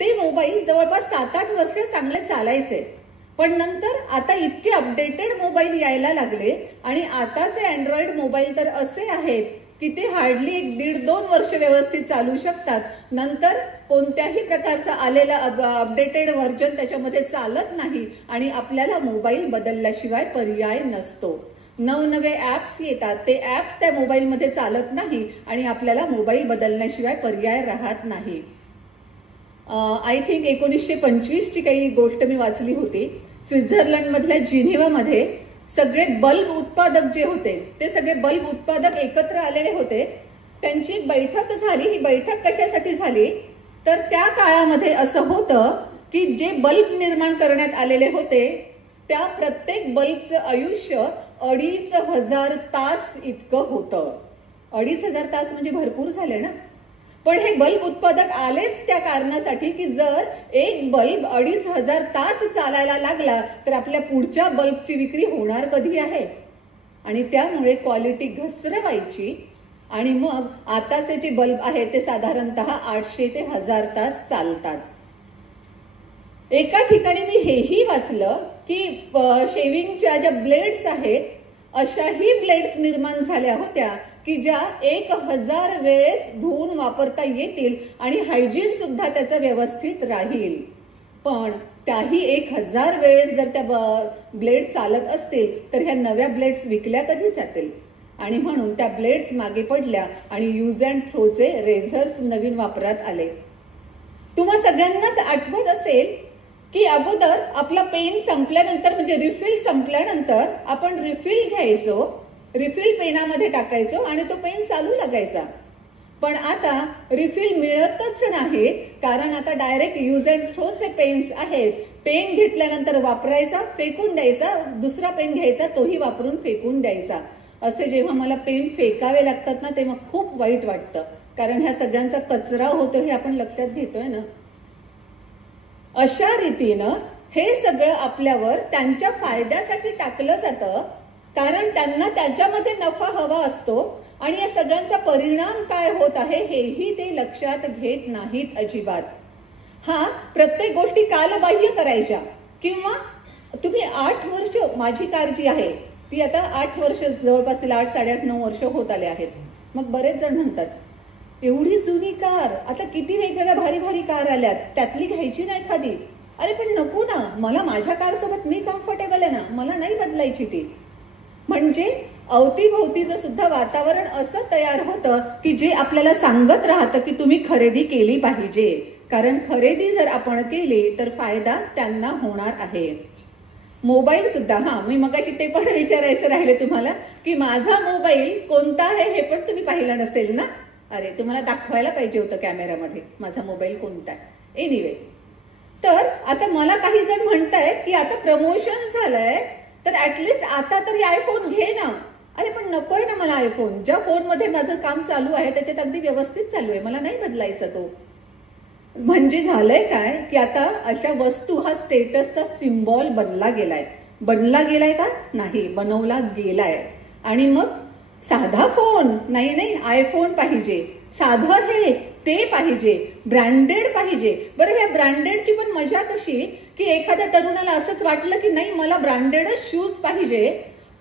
ते मोबाईल जवळपास 7-8 वर्ष चांगले चालायचे, पण नंतर आता इतके अपडेटेड मोबाईल यायला लागले आणि आताचे अँड्रॉइड मोबाईल तर असे आहेत की ते हार्डली 1-1.5-2 वर्ष व्यवस्थित चालू शकतात, नंतर कोणत्याही प्रकारचा आलेला अपडेटेड व्हर्जन त्याच्यामध्ये चालत नाही आणि आपल्याला मोबाईल बदलल्याशिवाय पर्याय नसतो. नवनवे ऍप्स येतात, ते ऍप्स त्या मोबाईलमध्ये चालत नाही आणि आपल्याला मोबाईल बदलण्याशिवाय पर्याय राहत नाही. आय थिंक 1925 ची काही गोष्ट मी वाचली होती. स्वित्झर्लंड मधल्या जिनेवामध्ये सगळे बल्ब उत्पादक जे होते ते सगळे बल्ब उत्पादक एकत्र आलेले होते. त्यांची एक बैठक झाली. ही बैठक कशासाठी झाली तर त्या काळामध्ये असं होतं की जे बल्ब निर्माण करण्यात आलेले होते त्या प्रत्येक बल्बचं आयुष्य 2500 तास इतकं होतं. 2500 तास म्हणजे भरपूर झाले ना. पण हे बल्ब उत्पादक आलेच त्या कारणासाठी की जर एक बल्ब 2500 तास चालायला लागला तर आपल्या पुढच्या बल्बची विक्री होणार कधी आहे. आणि त्यामुळे क्वालिटी घसरवायची आणि मग आताचे जे बल्ब आहेत ते साधारणतः 800 ते 1000 तास चालतात. एका ठिकाणी मी हेही वाचलं की शेविंगच्या ज्या ब्लेड्स आहेत अशाही ब्लेड्स निर्माण झाल्या होत्या की ज्या 1000 वेळेस धुवून वापरता येतील आणि हायजीन सुद्धा त्याचं व्यवस्थित राहील. पण त्याही 1000 वेळेस जर त्या ब्लेड चालत असतील तर ह्या नव्या ब्लेड्स विकल्या कधी जातील. आणि म्हणून त्या ब्लेड्स मागे पडल्या आणि यूज अँड थ्रोचे रेझर्स नवीन वापरात आले. तुम्हा सगळ्यांनाच आठवत असेल की अगोदर आपला पेन संपल्यानंतर म्हणजे रिफिल संपल्यानंतर आपण रिफिल घ्यायचो, रिफिल पेनामध्ये टाकायचो आणि तो पेन चालू लागायचा. पण आता रिफिल मिळतच नाही कारण आता डायरेक्ट यूज अँड थ्रोचे पेन्स आहेत. पेन घेतल्यानंतर वापरायचा, फेकून द्यायचा, दुसरा पेन घ्यायचा, तोही वापरून फेकून द्यायचा. असे जेव्हा मला पेन फेकावे लागतात ना तेव्हा खूप वाईट वाटतं कारण ह्या सगळ्यांचा कचरा होतो हे आपण लक्षात घेतोय ना. अशा रीतीनं हे सगळं आपल्यावर त्यांच्या फायद्यासाठी टाकलं जातं कारण त्यांना त्याच्यामध्ये नफा हवा असतो आणि या सगळ्यांचा परिणाम काय होत आहे हेही ते लक्षात घेत नाहीत अजिबात. हा प्रत्येक गोष्टी कालबाह्य करायच्या किंवा तुम्ही 8 वर्ष माझी कार जी आहे ती आता 8 वर्ष जवळपास तिला 8, 8.5, 9 वर्ष होत आले आहेत. मग बरेच जण म्हणतात एवढी जुनी कार, आता किती वेगवेगळ्या भारी भारी कार आल्यात, त्यातली घ्यायची नाही एखादी. अरे पण नको ना, मला माझ्या कार सोबत मी कम्फर्टेबल आहे ना, मला नाही बदलायची ती. म्हणजे अवतीभोवतीचं सुद्धा वातावरण असं तयार होतं की जे आपल्याला सांगत राहतं की तुम्ही खरेदी केली पाहिजे कारण खरेदी जर आपण केली तर फायदा त्यांना होणार आहे. मोबाईल सुद्धा, मी मगाशी ते पण विचारायचं राहिले तुम्हाला की माझा मोबाईल कोणता आहे हे पण तुम्ही पाहिलं नसेल ना. अरे तुम्हाला दाखवायला पाहिजे होतं कॅमेरामध्ये माझा मोबाईल कोणता आहे. एनिवे, तर आता मला काही जण म्हणतायत की आता प्रमोशन झालंय तर ऍटलिस्ट आता तरी आयफोन घे ना. अरे पण नकोय ना मला आयफोन. ज्या फोनमध्ये माझं काम चालू आहे त्याच्यात अगदी व्यवस्थित चालू आहे, मला नाही बदलायचा तो. म्हणजे झालंय काय की आता अशा वस्तू हा स्टेटसचा सिम्बॉल बनला गेलाय. बनला गेलाय का नाही, बनवला गेलाय. आणि मग साधा फोन नाही आयफोन पाहिजे, साधं हे ते पाहिजे, ब्रँडेड पाहिजे. बरं ह्या ब्रँडेडची पण मजा कशी की एखाद्या तरुणाला असंच वाटलं की नाही मला ब्रँडेडच शूज पाहिजे,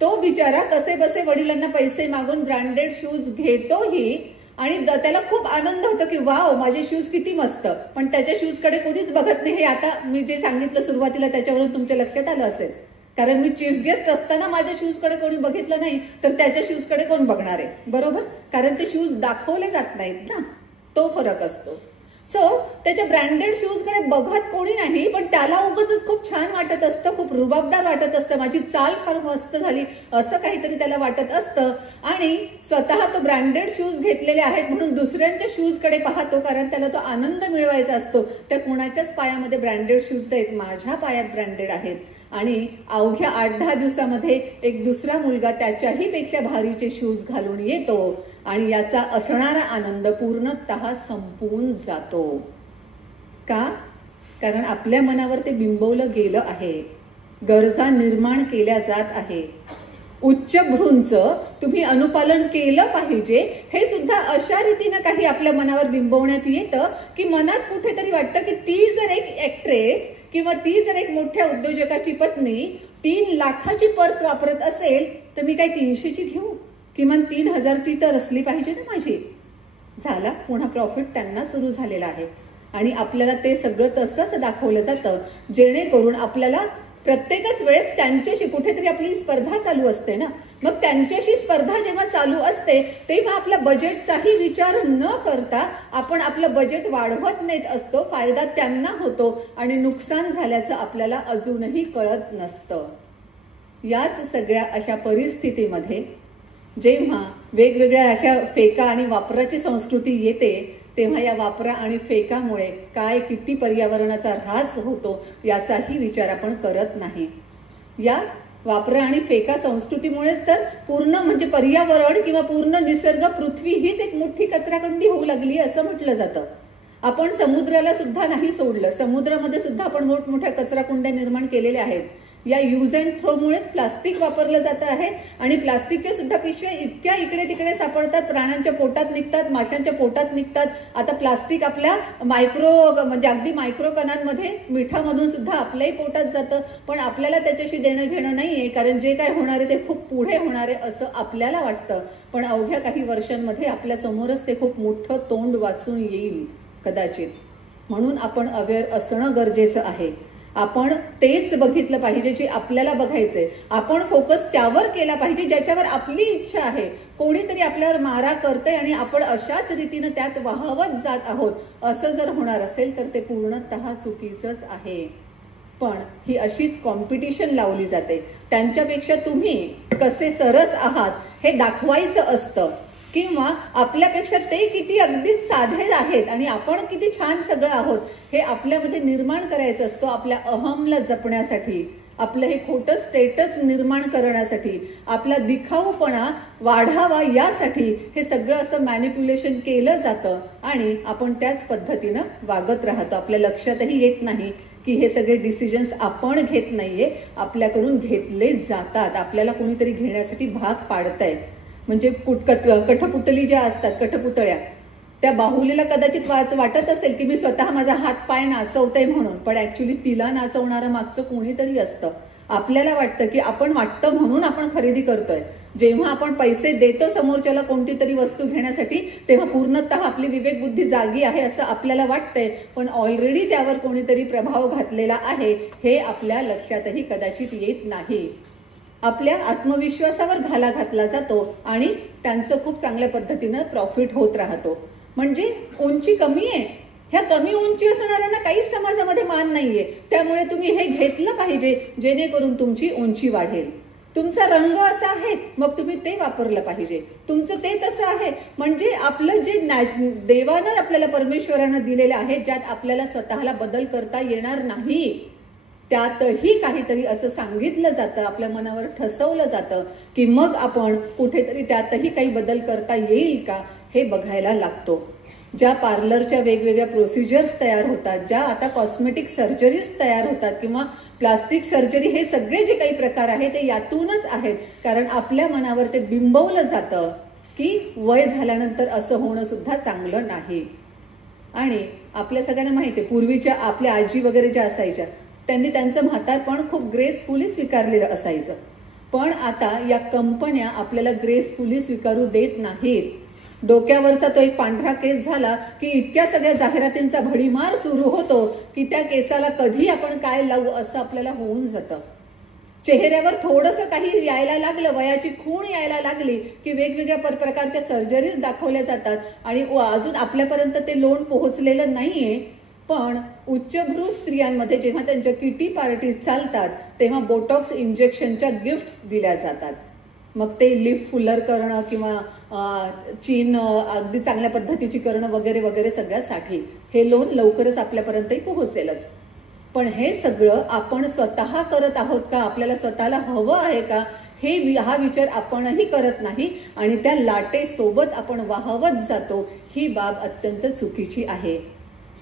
तो बिचारा कसे बसे वडिलांना पैसे मागून ब्रँडेड शूज घेतोही आणि त्याला खूप आनंद होतो की वाव माझे शूज किती मस्त. पण त्याच्या शूजकडे कोणीच बघत नाही. हे आता मी जे सांगितलं सुरुवातीला त्याच्यावरून तुमच्या लक्षात आलं असेल. कारण मी चीफ गेस्ट असताना माझ्या शूजकडे कोणी बघितलं नाही तर त्याच्या शूजकडे कोण बघणार आहे, बरोबर. कारण ते शूज दाखवले जात नाहीत ना, तो फरक असतो. सो त्याच्या ब्रँडेड शूजकडे बघत कोणी नाही पण त्याला उगाचच खूप छान वाटत असतं, खूप रुबाबदार वाटत असतं, माझी चाल फार मस्त झाली असं काहीतरी त्याला वाटत असतं. आणि स्वतः तो ब्रँडेड शूज घेतलेले आहेत म्हणून दुसऱ्यांच्या शूजकडे पाहतो कारण त्याला तो आनंद मिळवायचा असतो. त्या कुणाच्याच पायामध्ये ब्रँडेड शूज नाहीत, माझ्या पायात ब्रँडेड आहेत. आणि अवघ्या 8-10 दिवसामध्ये एक दुसरा मुलगा त्याच्याही पेक्षा भारीचे शूज घालून येतो आणि याचा असणारा आनंद पूर्णतः संपून जातो. का? कारण आपल्या मनावर ते बिंबवलं गेलं आहे, गरजा निर्माण केल्या जात आहे. उच्चभ्रूंचं तुम्ही अनुपालन केलं पाहिजे हे सुद्धा अशा रीतीनं काही आपल्या मनावर बिंबवण्यात येतं की मनात कुठेतरी वाटतं की ती जर एक ऍक्ट्रेस किंवा ती जर एक मोठ्या उद्योजकाची पत्नी 3 लाखाची पर्स वापरत असेल तर मी काय 300ची घेऊ, किमान 3000ची तर असली पाहिजे ना माझी. झाला पुन्हा प्रॉफिट त्यांना सुरू झालेला आहे. आणि आपल्याला ते सगळं तसंच दाखवलं जातं जेणेकरून आपल्याला प्रत्येकच वेळेस त्यांच्याशी कुठेतरी आपली स्पर्धा चालू असते ना. मग त्यांच्याशी स्पर्धा जेव्हा चालू असते तेव्हा आपल्या बजेटचाही विचार न करता आपण आपलं बजेट वाढवत नेत असतो. फायदा त्यांना होतो आणि नुकसान झाल्याचं आपल्याला अजूनही कळत नसतं. याच सगळ्या अशा परिस्थितीमध्ये जेव्हा वेगवेगळ्या अशा फेका आणि वापराची संस्कृती येते तेव्हा या वापरा आणि फेकामुळे काय किती पर्यावरणाचा ऱ्हास होतो याचाही विचार आपण करत नाही. या वापरा आणि फेका संस्कृतीमुळेच तर पूर्ण म्हणजे पर्यावरण किंवा पूर्ण निसर्ग पृथ्वी हीच एक मोठी कचराकुंडी होऊ लागली असं म्हटलं जातं. आपण समुद्राला सुद्धा नाही सोडलं. समुद्रामध्ये सुद्धा आपण मोठमोठ्या कचराकुंड्या निर्माण केलेल्या आहेत. या यूज अँड थ्रो मुळेच प्लास्टिक वापरलं जात आहे आणि प्लास्टिकच्या सुद्धा पिशव्या इतक्या इकडे तिकडे सापडतात. प्राण्यांच्या पोटात निघतात, माशांच्या पोटात निघतात. आता प्लास्टिक आपल्या म्हणजे अगदी मायक्रो कणांमध्ये मिठामधून सुद्धा आपल्याही पोटात जातं. पण आपल्याला त्याच्याशी देणं घेणं नाहीये, कारण जे काय होणार आहे ते खूप पुढे होणार आहे असं आपल्याला वाटतं. पण अवघ्या काही वर्षांमध्ये आपल्या समोरच ते खूप मोठं तोंड वाचून येईल कदाचित. म्हणून आपण अवेअर असणं गरजेचं आहे. आपण तेच बघितलं पाहिजे जे आपल्याला बघायचंय. आपण फोकस त्यावर केला पाहिजे ज्याच्यावर आपली इच्छा आहे. कोणीतरी आपल्यावर मारा करतंय आणि आपण अशाच रीतीनं त्यात वाहवत जात आहोत असं जर होणार असेल तर ते पूर्णतः चुकीचंच आहे. पण ही अशीच कॉम्पिटिशन लावली जाते. त्यांच्यापेक्षा तुम्ही कसे सरस आहात हे दाखवायचं असतं किंवा आपल्यापेक्षा ते किती अगदीच साधे आहेत आणि आपण किती छान सगळं आहोत हे आपल्यामध्ये निर्माण करायचं असतं. आपल्या अहमला जपण्यासाठी, आपलं हे खोटं स्टेटस निर्माण करण्यासाठी, आपला दिखाऊपणा वाढावा यासाठी हे सगळं असं मॅनिप्युलेशन केलं जातं आणि आपण त्याच पद्धतीनं वागत राहतो. आपल्या लक्षातही येत नाही की हे सगळे डिसिजन्स आपण घेत नाहीये, आपल्याकडून घेतले जातात. आपल्याला कोणीतरी घेण्यासाठी भाग पाडताय. म्हणजे कठपुतली ज्या असतात, कठपुतळ्या, त्या बाहुलीला कदाचित वाटत असेल की मी स्वतः माझा हात पाय नाचवते म्हणून, पण ऍक्च्युली तिला नाचवणारं मागचं कोणीतरी असतं. आपल्याला वाटतं की आपण वाटतं म्हणून आपण खरेदी करतोय. जेव्हा आपण पैसे देतो समोरच्याला कोणती तरी वस्तू घेण्यासाठी तेव्हा पूर्णतः आपली विवेक बुद्धी जागी आहे असं आपल्याला वाटतंय, पण ऑलरेडी त्यावर कोणीतरी प्रभाव घातलेला आहे हे आपल्या लक्षातही कदाचित येत नाही. आपल्या आत्मविश्वासावर घाला घातला जातो आणि त्यांचं खूप चांगल्या पद्धतीनं प्रॉफिट होत राहतो. म्हणजे उंची कमी आहे, ह्या कमी उंची असणाऱ्यांना काहीच समाजामध्ये मान नाहीये, त्यामुळे तुम्ही हे घेतलं पाहिजे जेणेकरून तुमची उंची वाढेल. तुमचा रंग असा आहे मग तुम्ही ते वापरलं पाहिजे, तुमचं ते तसं आहे. म्हणजे आपलं जे देवानं आपल्याला परमेश्वरानं दिलेलं आहे ज्यात आपल्याला स्वतःला बदल करता येणार नाही त्यातही काहीतरी असं सांगितलं जातं, आपल्या मनावर ठसवलं जातं की मग आपण कुठेतरी त्यातही काही बदल करता येईल का हे बघायला लागतो. ज्या पार्लरच्या वेगवेगळ्या प्रोसिजर्स तयार होतात, ज्या आता कॉस्मेटिक सर्जरीज तयार होतात किंवा प्लास्टिक सर्जरी, हे सगळे जे काही प्रकार आहेत ते यातूनच आहेत. कारण आपल्या मनावर ते बिंबवलं जातं की वय झाल्यानंतर असं होणं सुद्धा चांगलं नाही. आणि आपल्या सगळ्यांना माहिती आहे पूर्वीच्या आपल्या आजी वगैरे ज्या असायच्या त्यांनी त्यांचं म्हातारपण खूप ग्रेसफुली स्वीकारलेलं असायचं. पण आता या कंपन्या आपल्याला ग्रेसफुली स्वीकारू देत नाहीत. डोक्यावरचा तो एक पांढरा केस झाला की इतक्या सगळ्या जाहिरातींचा भडीमार सुरू होतो की त्या केसाला कधी आपण काय लावू असं आपल्याला होऊन जातं. चेहऱ्यावर थोडंसं काही यायला लागलं, वयाची खूण यायला लागली की वेगवेगळ्या प्रकारच्या सर्जरीज दाखवल्या जातात आणि अजून आपल्यापर्यंत ते लोण पोहोचलेलं नाहीये. पण उच्चभ्रू स्त्रियांमध्ये जेव्हा त्यांच्या किटी पार्टीज चालतात तेव्हा बोटॉक्स इंजेक्शनच्या गिफ्ट्स दिल्या जातात. मग ते लिप फुलर करणं किंवा चीन अगदी चांगल्या पद्धतीची करणं वगैरे वगैरे सगळ्यासाठी हे लोन लवकरच आपल्यापर्यंतही पोहोचेलच. पण हे सगळं आपण स्वतः करत आहोत का, आपल्याला स्वतःला हवं आहे का हा विचार आपणही करत नाही आणि त्या लाटेसोबत आपण वाहवत जातो. ही बाब अत्यंत चुकीची आहे.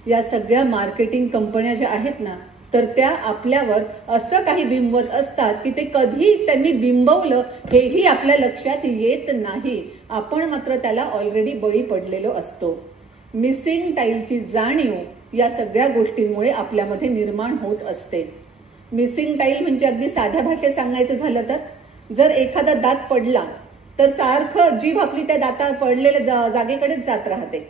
या सगळ्या मार्केटिंग कंपन्या ज्या आहेत ना तर त्या आपल्यावर असं काही बिंबवत असतात की ते कधी त्यांनी बिंबवलं हेही आपल्या लक्षात येत नाही. आपण मात्र त्याला ऑलरेडी बळी पडलेलो असतो. मिसिंग टाईलची जाणीव या सगळ्या गोष्टींमुळे आपल्यामध्ये निर्माण होत असते. मिसिंग टाईल म्हणजे अगदी साध्या भाषेत सांगायचं झालं तर जर एखादा दात पडला तर सारखं जीभ आपली त्या दाता पडलेल्या जागेकडेच जात राहते.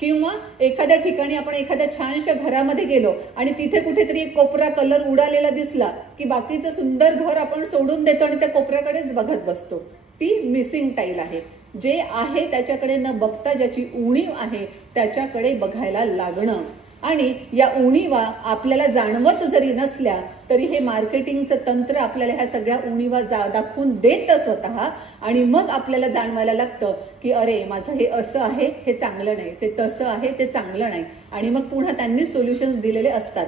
किंवा एखाद्या ठिकाणी आपण एखाद्या छानशा घरामध्ये गेलो आणि तिथे कुठेतरी एक कोपरा कलर उडालेला दिसला की बाकीचं सुंदर घर आपण सोडून देतो आणि त्या कोपऱ्याकडेच बघत बसतो. ती मिसिंग टाईल आहे. जे आहे त्याच्याकडे न बघता ज्याची उणीव आहे त्याच्याकडे बघायला लागणं. आणि या उणीवा आपल्याला जाणवत जरी नसल्या तरी हे मार्केटिंगचं तंत्र आपल्याला ह्या सगळ्या उणीवा दाखवून देतं स्वतः. आणि मग आपल्याला जाणवायला लागतं की अरे माझं हे असं आहे हे चांगलं नाही, ते तसं आहे ते चांगलं नाही. आणि मग पुन्हा त्यांनी सोल्युशन्स दिलेले असतात.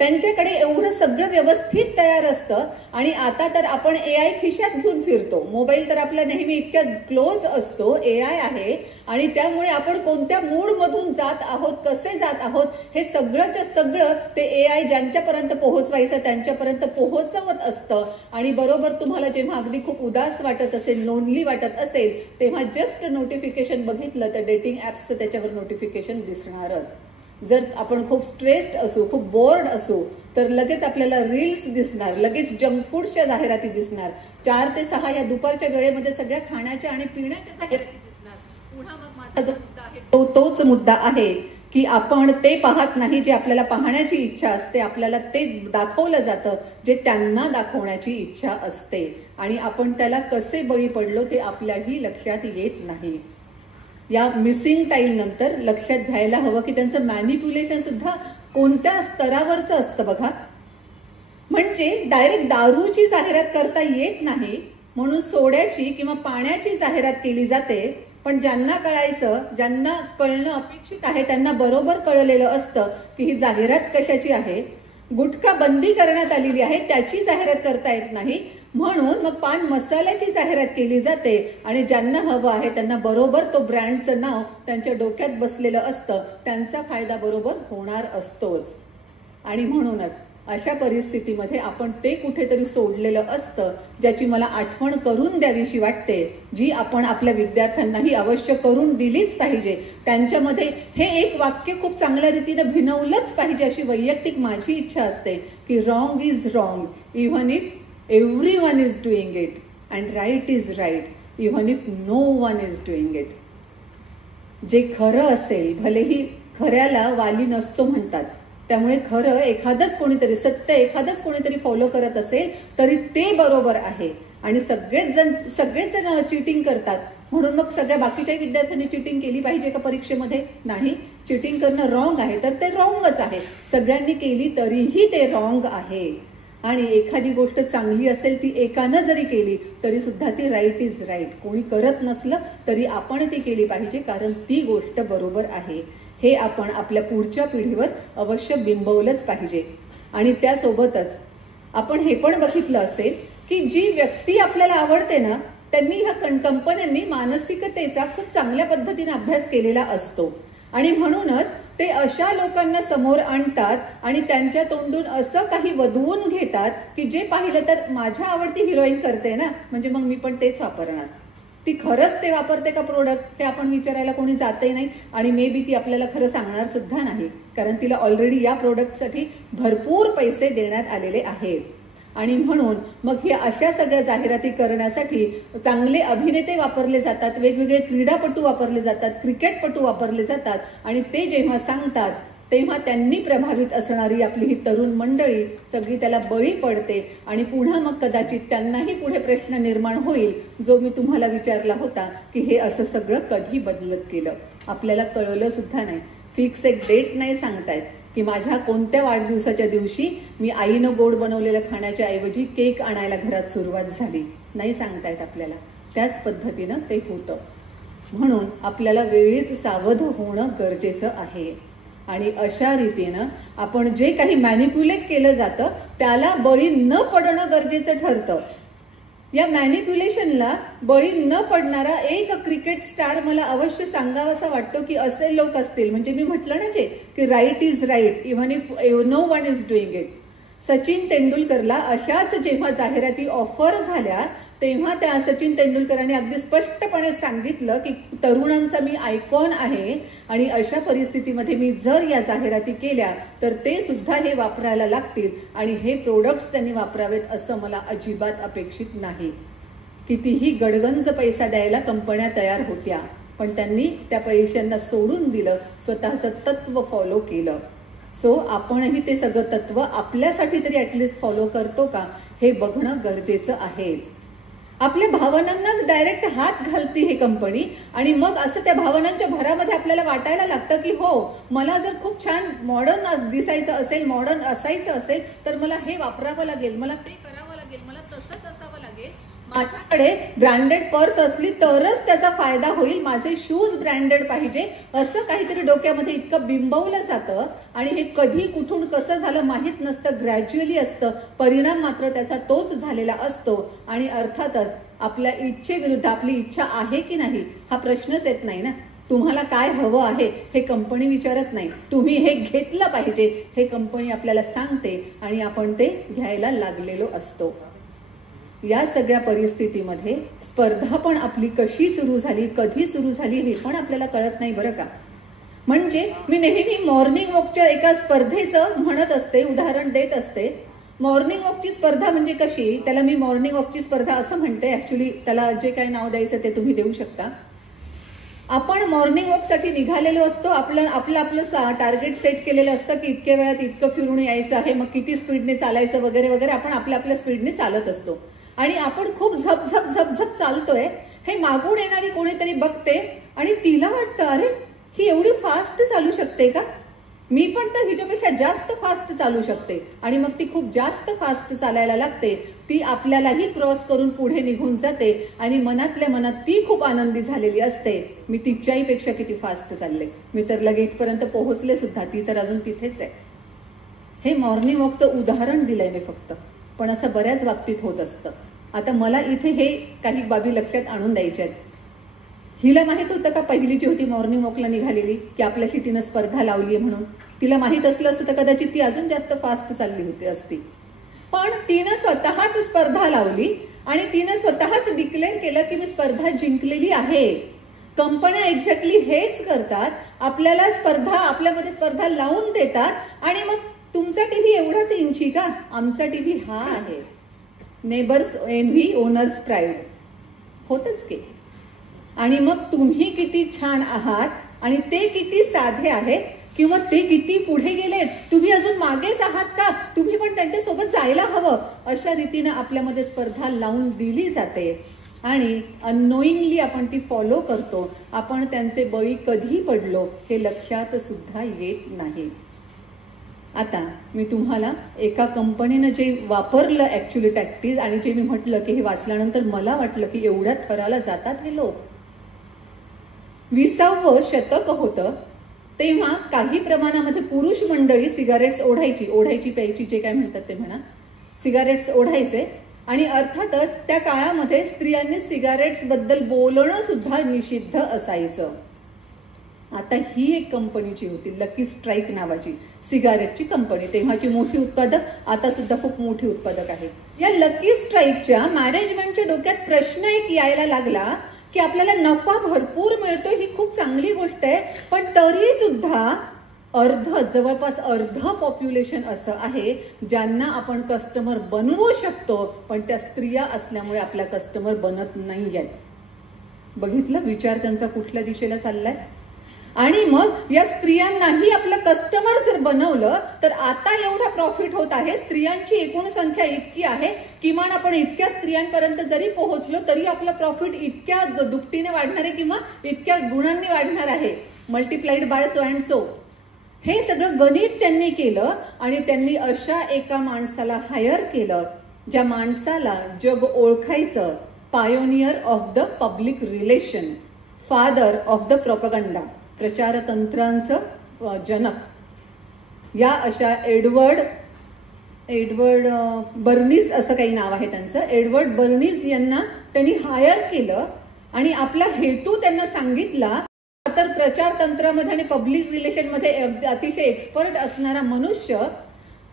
त्यांच्याकडे एवढं सगळं व्यवस्थित तयार असतं. आणि आता तर आपण AI खिशात घेऊन फिरतो. मोबाईल तर आपला नेहमी इतक्या क्लोज असतो. AI आहे आणि त्यामुळे आपण कोणत्या मूड मधून जात आहोत, कसे जात आहोत हे सगळंच्या सगळं ते AI ज्यांच्यापर्यंत पोहोचवायचं त्यांच्यापर्यंत पोहोचवत असतं. आणि बरोबर तुम्हाला जेव्हा अगदी खूप उदास वाटत असेल, लोनली वाटत असेल, तेव्हा जस्ट नोटिफिकेशन बघितलं तर डेटिंग ऍप्सचं त्याच्यावर नोटिफिकेशन दिसणारच. जर आपण खूप स्ट्रेस्ड असू, खूप बोर्ड असू तर लगेच आपल्याला रील्स दिसणार, लगेच जंक फूडच्या जाहिराती दिसणार. 4 ते 6 या दुपारच्या वेळेमध्ये सगळ्या खाण्याच्या आणि पिण्याच्या जाहिराती दिसणार. पुन्हा मग माझा जो मुद्दा आहे तोच मुद्दा आहे की आपण ते पाहत नाही जे आपल्याला पाहण्याची इच्छा असते. आपल्याला ते दाखवलं जातं जे त्यांना दाखवण्याची इच्छा असते. आणि आपण त्याला कसे बळी पडलो ते आपल्याही लक्षात येत नाही. या मिसिंग टाईल नंतर लक्षात घ्यायला हवं की त्यांचं मॅनिप्युलेशन सुद्धा कोणत्या स्तरावरचं असतं बघा. म्हणजे डायरेक्ट दारूची जाहिरात करता येत नाही म्हणून सोड्याची किंवा पाण्याची जाहिरात केली जाते. पण ज्यांना कळायचं, ज्यांना कळणं अपेक्षित आहे त्यांना बरोबर कळलेलं असतं की ही जाहिरात कशाची आहे. गुटखा बंदी करण्यात आलेली आहे त्याची जाहिरात करता येत नाही म्हणून मग पान मसाल्याची जाहिरात केली जाते. आणि ज्यांना हवं आहे त्यांना बरोबर तो ब्रँडचं नाव त्यांच्या डोक्यात बसलेलं असतं. त्यांचा फायदा बरोबर होणार असतोच. आणि म्हणूनच अशा परिस्थितीमध्ये आपण ते कुठेतरी सोडलेलं असतं ज्याची मला आठवण करून द्यावीशी वाटते, जी आपण आपल्या विद्यार्थ्यांनाही अवश्य करून दिलीच पाहिजे. त्यांच्यामध्ये हे एक वाक्य खूप चांगल्या रीतीनं भिनवलंच पाहिजे अशी वैयक्तिक माझी इच्छा असते की wrong is wrong even if everyone is doing it and right is right even if no one is doing it. जे खरं असेल, भलेही खऱ्याला वाली नसतो म्हणतात, त्यामुळे खरं एखादंच कोणीतरी, सत्य एखादंच कोणीतरी फॉलो करत असेल तरी ते बरोबर आहे. आणि सगळेच जण चिटिंग करतात म्हणून मग सगळ्या बाकीच्या विद्यार्थ्यांनी चिटिंग केली पाहिजे का परीक्षेमध्ये? नाही. चिटिंग करणं रॉंग आहे तर ते रॉंगच आहे. सगळ्यांनी केली तरीही ते रॉंग आहे. आणि एखादी गोष्ट चांगली असेल ती एकानं जरी केली तरी सुद्धा ती राईट इज राईट. कोणी करत नसलं तरी आपण ती केली पाहिजे कारण ती गोष्ट बरोबर आहे. हे आपण आपल्या पुढच्या पिढीवर अवश्य बिंबवलंच पाहिजे. आणि त्यासोबतच आपण हे पण बघितलं असेल की जी व्यक्ती आपल्याला आवडते ना त्यांनी ह्या कंपन्यांनी मानसिकतेचा खूप चांगल्या पद्धतीने अभ्यास केलेला असतो. आणि म्हणूनच ते अशा लोकांना समोर आणतात आणि त्यांच्या तोंडून असं काही वदवून घेतात की जे पाहिलं तर माझ्या आवडती हिरोईन करते ना म्हणजे मग मी पण तेच वापरणार. ती खरंच ते वापरते का प्रोडक्ट हे आपण विचारायला कोणी जातही नाही. आणि मे बी ती आपल्याला खरं सांगणार सुद्धा नाही कारण तिला ऑलरेडी या प्रोडक्टसाठी भरपूर पैसे देण्यात आलेले आहेत. आणि म्हणून मग हे अशा सगळ्या जाहिराती करण्यासाठी चांगले अभिनेते वापरले जातात, वेगवेगळे क्रीडापटू वापरले जातात, क्रिकेटपटू वापरले जातात. आणि ते जेव्हा सांगतात तेव्हा त्यांनी प्रभावित असणारी आपली ही तरुण मंडळी सगळी त्याला बळी पडते. आणि पुन्हा मग कदाचित त्यांनाही पुढे प्रश्न निर्माण होईल जो मी तुम्हाला विचारला होता की हे असं सगळं कधी बदलत गेलं. आपल्याला कळलं सुद्धा नाही. फिक्स एक डेट नाही सांगतायत की माझ्या कोणत्या वाढदिवसाच्या दिवशी मी आईनं गोड बनवलेलं खाण्याच्या ऐवजी केक आणायला घरात सुरुवात झाली. नाही सांगतायत आपल्याला. त्याच पद्धतीनं ते होतं. म्हणून आपल्याला वेळीच सावध होणं गरजेचं आहे. आणि अशा रीतीनं आपण जे काही मॅनिप्युलेट केलं जातं त्याला बळी न पडणं गरजेचं ठरतं. या मॅनिप्युलेशनला बळी न पडणारा एक क्रिकेट स्टार मला अवश्य सांगावासा वाटतो की असे लोक असतील म्हणजे मी म्हटलं ना जे की right is right even if no one is doing it. Sachin तेंडुलकरला अशाच जेव्हा जाहिराती ऑफर झाल्या तेव्हा त्या सचिन तेंडुलकरांनी अगदी स्पष्टपणे सांगितलं की तरुणांचा मी आयकॉन आहे आणि अशा परिस्थितीमध्ये मी जर या जाहिराती केल्या तर ते सुद्धा हे वापरायला लागतील आणि हे प्रोडक्ट्स त्यांनी वापरावेत असं मला अजिबात अपेक्षित नाही. कितीही गडगंज पैसा द्यायला कंपन्या तयार होत्या पण त्यांनी त्या पैशांना सोडून दिलं, स्वतःचं तत्व फॉलो केलं. सो आपणही ते सगळं तत्व आपल्यासाठी तरी ऍटलिस्ट फॉलो करतो का हे बघणं गरजेचं आहेच. आपल्या भावनांनाच डायरेक्ट हात घालती ही कंपनी आणि मग असं त्या भावनांच्या भरामध्ये आपल्याला वाटायला लागतं की हो, मला जर खूप छान मॉडर्न दिसायचं असेल, मॉडर्न असायचं असेल तर मला हे वापरावं लागेल, मला ते करावं लागेल, मला तसंच असावं लागेल. माझ्याकडे ब्रँडेड पर्स असली तरच त्याचा फायदा होईल, माझे शूज ब्रँडेड पाहिजे, असं काहीतरी डोक्यामध्ये इतकं बिंबवलं जातं आणि हे कधी कुठून कसं झालं माहीत नसतं, ग्रॅज्युअली असतं. परिणाम मात्र त्याचा तोच झालेला असतो. आणि अर्थातच आपल्या इच्छेविरुद्ध आपली इच्छा आहे की नाही हा प्रश्नच येत नाही ना. तुम्हाला काय हवं आहे हे कंपनी विचारत नाही, तुम्ही हे घेतलं पाहिजे हे कंपनी आपल्याला सांगते आणि आपण ते घ्यायला लागलेलो असतो. या सगळ्या परिस्थितीमध्ये स्पर्धा पण आपली कशी सुरू झाली, कधी सुरू झाली हे पण आपल्याला कळत नाही बरं का. म्हणजे मी नेहमी मॉर्निंग वॉकच्या एका स्पर्धेचं म्हणत असते, उदाहरण देत असते. मॉर्निंग वॉकची स्पर्धा म्हणजे कशी, त्याला मी मॉर्निंग वॉकची स्पर्धा असं म्हणते. ऍक्च्युली त्याला जे काही नाव द्यायचं ते तुम्ही देऊ शकता. आपण मॉर्निंग वॉकसाठी निघालेलो असतो, आपलं टार्गेट सेट केलेलं असतं की इतक्या वेळात इतकं फिरून यायचं आहे, मग किती स्पीडने चालायचं वगैरे वगैरे. आपण आपल्या स्पीडने चालत असतो आणि आपण खूप झपझप झपझप चालतोय. हे मागून येणारी कोणीतरी बघते आणि तिला वाटतं अरे ही एवढी फास्ट चालू शकते का, मी पण तर हिच्यापेक्षा जास्त फास्ट चालू शकते. आणि मग ती खूप जास्त फास्ट चालायला लागते. ती आपल्यालाही क्रॉस करून पुढे निघून जाते आणि मनातल्या मनात ती खूप आनंदी झालेली असते, मी तिच्याही पेक्षा किती फास्ट चालले, मी तर लगेच इथपर्यंत पोहोचले सुद्धा, ती तर अजून तिथेच आहे. हे मॉर्निंग वॉकचं उदाहरण दिलंय मी फक्त, पण असं बऱ्याच बाबतीत होत असतं. आता मला इथे हे काही बाबी लक्षात आणून द्यायच्या आहेत. हिला माहित होतं का पहिलीची होती मॉर्निंग वॉकला निघालेली की आपल्याशी तिनं स्पर्धा लावली आहे म्हणून. तिला माहित असलं असतं तर कदाचित ती अजून जास्त फास्ट चालली होती असती. पण तिनं स्वतःच स्पर्धा लावली आणि तिनं स्वतःच डिक्लेअर केलं की मी स्पर्धा जिंकलेली आहे. कंपन्या एक्झॅक्टली हेच करतात, आपल्याला आपल्यामध्ये स्पर्धा लावून देतात आणि मग तुमचा टीव्ही एवढाच इंची का, आमचा टीव्ही हा आहे. नेबर्स एन्व्ही ओनर्स प्राईड होतच की. आणि मग तुम्ही किती छान आहात आणि ते किती साधे आहेत किंवा ते किती पुढे गेलेत, तुम्ही अजून मागेच आहात का, तुम्ही पण त्यांच्यासोबत जायला हवं, अशा रीतीनं आपल्यामध्ये स्पर्धा लावून दिली जाते आणि अननोईंगली आपण ती फॉलो करतो. आपण त्यांचे बळी कधी पडलो हे लक्षात सुद्धा येत नाही. आता मी तुम्हाला एका कंपनीनं जे वापरलं ऍक्च्युली टॅक्टिक्स आणि जे मी म्हटलं की हे वाचल्यानंतर मला वाटलं की एवढ्या थराला जातात हे लोक. 20वे शतक होतं तेव्हा काही प्रमाणामध्ये पुरुष मंडळी सिगारेट्स ओढायची प्यायची जे काय म्हणतात ते म्हणा, सिगारेट्स ओढायचे. आणि अर्थातच त्या काळामध्ये स्त्रियांनी सिगारेट्स बद्दल बोलणं सुद्धा निषिद्ध असायचं. आता ही एक कंपनीची होती लकी स्ट्राईक नावाची सिगारेटची कंपनी, तेव्हाची मोठी उत्पादक, आता सुद्धा खूप मोठी उत्पादक आहे. या लकी स्ट्राईकच्या मॅनेजमेंटच्या डोक्यात प्रश्न एक यायला लागला की आपल्याला नफा भरपूर मिळतोय, ही खूप चांगली गोष्ट आहे, पण तरी सुद्धा जवळपास अर्ध पॉप्युलेशन असं आहे ज्यांना आपण कस्टमर बनवू शकतो, पण त्या स्त्रिया असल्यामुळे आपला कस्टमर बनत नाहीये. बघितलं विचार त्यांचा कुठल्या दिशेला चाललाय. आणि मग या स्त्रियांनाही आपलं कस्टमर जर बनवलं तर आता एवढा प्रॉफिट होत आहे. स्त्रियांची एकूण संख्या इतकी आहे, किमान आपण इतक्या स्त्रियांपर्यंत जरी पोहोचलो तरी आपलं प्रॉफिट इतक्या दुपटीने वाढणार आहे किंवा इतक्या गुणांनी वाढणार आहे, multiplied by so and so. हे सगळं गणित त्यांनी केलं आणि त्यांनी अशा एका माणसाला हायर केलं ज्या माणसाला जग ओळखायचं, pioneer of the public relation, father of the propaganda, प्रचारतंत्रांचं जनक. या अशा एडवर्ड बर्नीज असं काही नाव आहे त्यांचं. एडवर्ड बर्नीज यांना त्यांनी हायर केलं आणि आपला हेतू त्यांना सांगितला. तर प्रचारतंत्रामध्ये आणि पब्लिक रिलेशनमध्ये अतिशय एक्सपर्ट असणारा मनुष्य,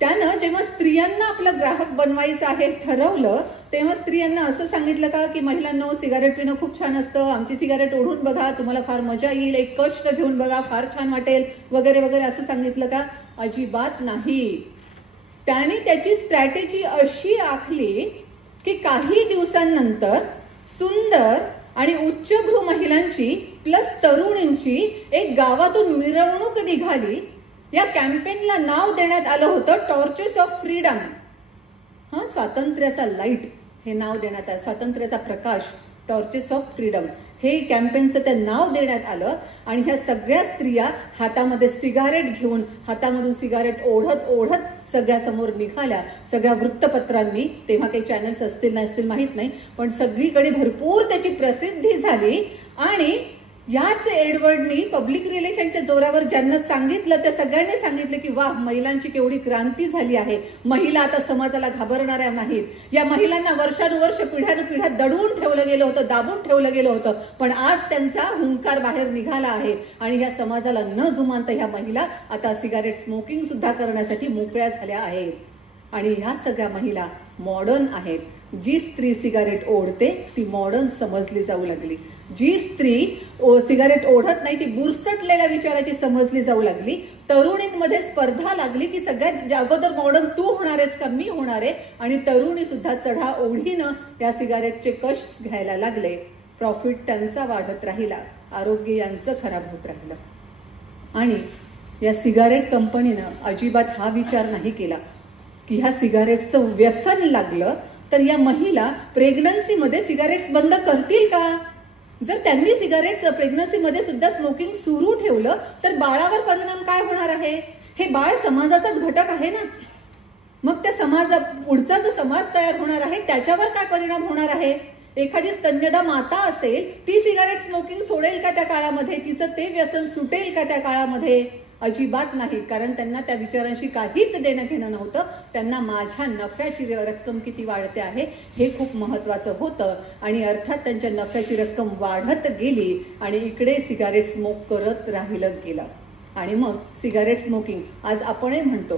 त्यानं जेव्हा स्त्रियांना आपला ग्राहक बनवायचं आहे ठरवलं तेव्हा स्त्रियांना असं सांगितलं का की महिलांनो सिगारेट पिणं खूप छान असतं, आमची सिगारेट ओढून बघा, तुम्हाला फार मजा येईल, एक कष्ट घेऊन बघा, फार छान वाटेल वगैरे वगैरे असं सांगितलं का? अजिबात नाही. त्याने त्याची स्ट्रॅटेजी अशी आखली की काही दिवसांनंतर सुंदर आणि उच्चभ्रू महिलांची प्लस तरुणींची एक गावातून मिरवणूक निघाली. या कॅम्पेनला नाव देण्यात आलं होतं टॉर्चेस ऑफ फ्रीडम. स्वातंत्र्याचा लाईट हे नाव देण्यात आलं, स्वातंत्र्याचा प्रकाश, टॉर्चेस ऑफ फ्रीडम हे कॅम्पेनचं ते नाव देण्यात आलं. आणि ह्या सगळ्या स्त्रिया हातामध्ये सिगारेट घेऊन, हातामधून सिगारेट ओढत ओढत सगळ्या समोर निघाल्या. सगळ्या वृत्तपत्रांनी, तेव्हा काही चॅनल्स असतील नसतील माहित नाही, पण सगळीकडे भरपूर त्याची प्रसिद्धी झाली. आणि याच एडवर्डनी पब्लिक रिलेशनच्या जोरावर ज्यांना सांगितलं त्या सगळ्यांनी सांगितलं की वा, महिलांची केवढी क्रांती झाली आहे, महिला आता समाजाला घाबरणाऱ्या नाहीत. या महिलांना वर्षानुवर्ष पिढ्यानुपिढ्या दडवून ठेवलं गेलं होतं, दाबून ठेवलं गेलं होतं, पण आज त्यांचा हुंकार बाहेर निघाला आहे. आणि या समाजाला न जुमानता ह्या महिला आता सिगारेट स्मोकिंग सुद्धा करण्यासाठी मोकळ्या झाल्या आहेत. आणि ह्या सगळ्या महिला मॉडर्न आहेत. जी स्त्री सिगारेट ओढते ती मॉडर्न समजली जाऊ लागली. जी स्त्री सिगारेट ओढत नाही ती बुरसटलेल्या विचाराची समजली जाऊ लागली. तरुणींमध्ये स्पर्धा लागली की सगळ्यात अगोदर मॉडर्न तू होणार आहेस का मी होणार आहे. आणि तरुणी सुद्धा चढा ओढीनं या सिगारेटचे कश घ्यायला लागले. प्रॉफिट त्यांचा वाढत राहिला, आरोग्य यांचं खराब होत राहिलं. आणि या सिगारेट कंपनीनं अजिबात हा विचार नाही केला की ह्या सिगारेटचं व्यसन लागलं तर या महिला प्रेग्नन्सीमध्ये सिगारेट्स बंद करतील का. जर त्यांनी सिगारेट्स प्रेग्नन्सीमध्ये सुद्धा स्मोकिंग सुरू ठेवलं तर बाळावर परिणाम काय होणार आहे. हे बाळ समाजाचाच घटक आहे ना. मग त्या पुढचा जो समाज तयार होणार आहे त्याच्यावर काय परिणाम होणार आहे. एखादी स्तन्यदा माता असेल ती सिगारेट स्मोकिंग सोडेल का त्या काळामध्ये, तिचं ते व्यसन सुटेल का त्या काळामध्ये. अजिबात नाही, कारण त्यांना त्या विचारांशी काहीच देणं घेणं नव्हतं. त्यांना माझ्या नफ्याची रक्कम किती वाढते आहे हे खूप महत्वाचं होतं. आणि अर्थात त्यांच्या नफ्याची रक्कम वाढत गेली आणि इकडे सिगारेट स्मोक करत राहिलं गेलं. आणि मग सिगारेट स्मोकिंग आज आपणही म्हणतो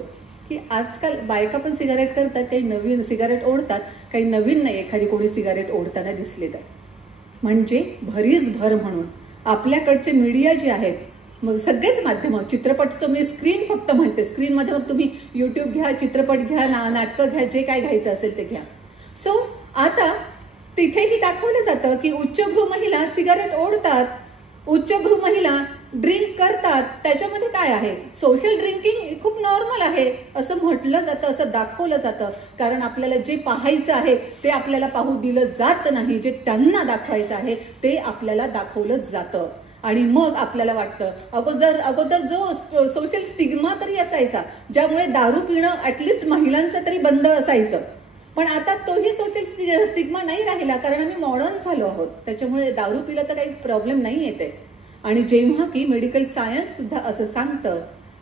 की आजकाल बायका पण सिगारेट करतात, काही नवीन सिगारेट ओढतात, काही नवीन नाही एखादी कोणी सिगारेट ओढताना दिसले तर. म्हणजे भरीस भर म्हणून आपल्याकडचे मीडिया जे आहेत, मग सगळेच माध्यम, चित्रपटचं मी स्क्रीन फक्त म्हणते, स्क्रीनमध्ये मग तुम्ही युट्यूब घ्या, चित्रपट घ्या, नाटकं घ्या, जे काय घ्यायचं असेल ते घ्या. सो आता तिथेही दाखवलं जातं की उच्चभ्रू महिला सिगारेट ओढतात, उच्चभ्रू महिला ड्रिंक करतात. त्याच्यामध्ये काय आहे, सोशल ड्रिंकिंग खूप नॉर्मल आहे असं म्हटलं जातं, असं दाखवलं जातं. कारण आपल्याला जे पाहायचं आहे ते आपल्याला पाहू दिलं जात नाही, जे त्यांना दाखवायचं आहे ते आपल्याला दाखवलं जातं. आणि मग आपल्याला वाटतं अगोदर जो सोशल स्टिग्मा तरी असायचा, ज्यामुळे दारू पिणं ऍटलिस्ट महिलांचं तरी बंद असायचं, पण आता तोही सोशल स्टिग्मा नाही राहिला, कारण आम्ही मॉडर्न झालो आहोत. त्याच्यामुळे दारू पिला तर काही प्रॉब्लेम नाही येते. आणि जेव्हा की मेडिकल सायन्स सुद्धा असं सांगतं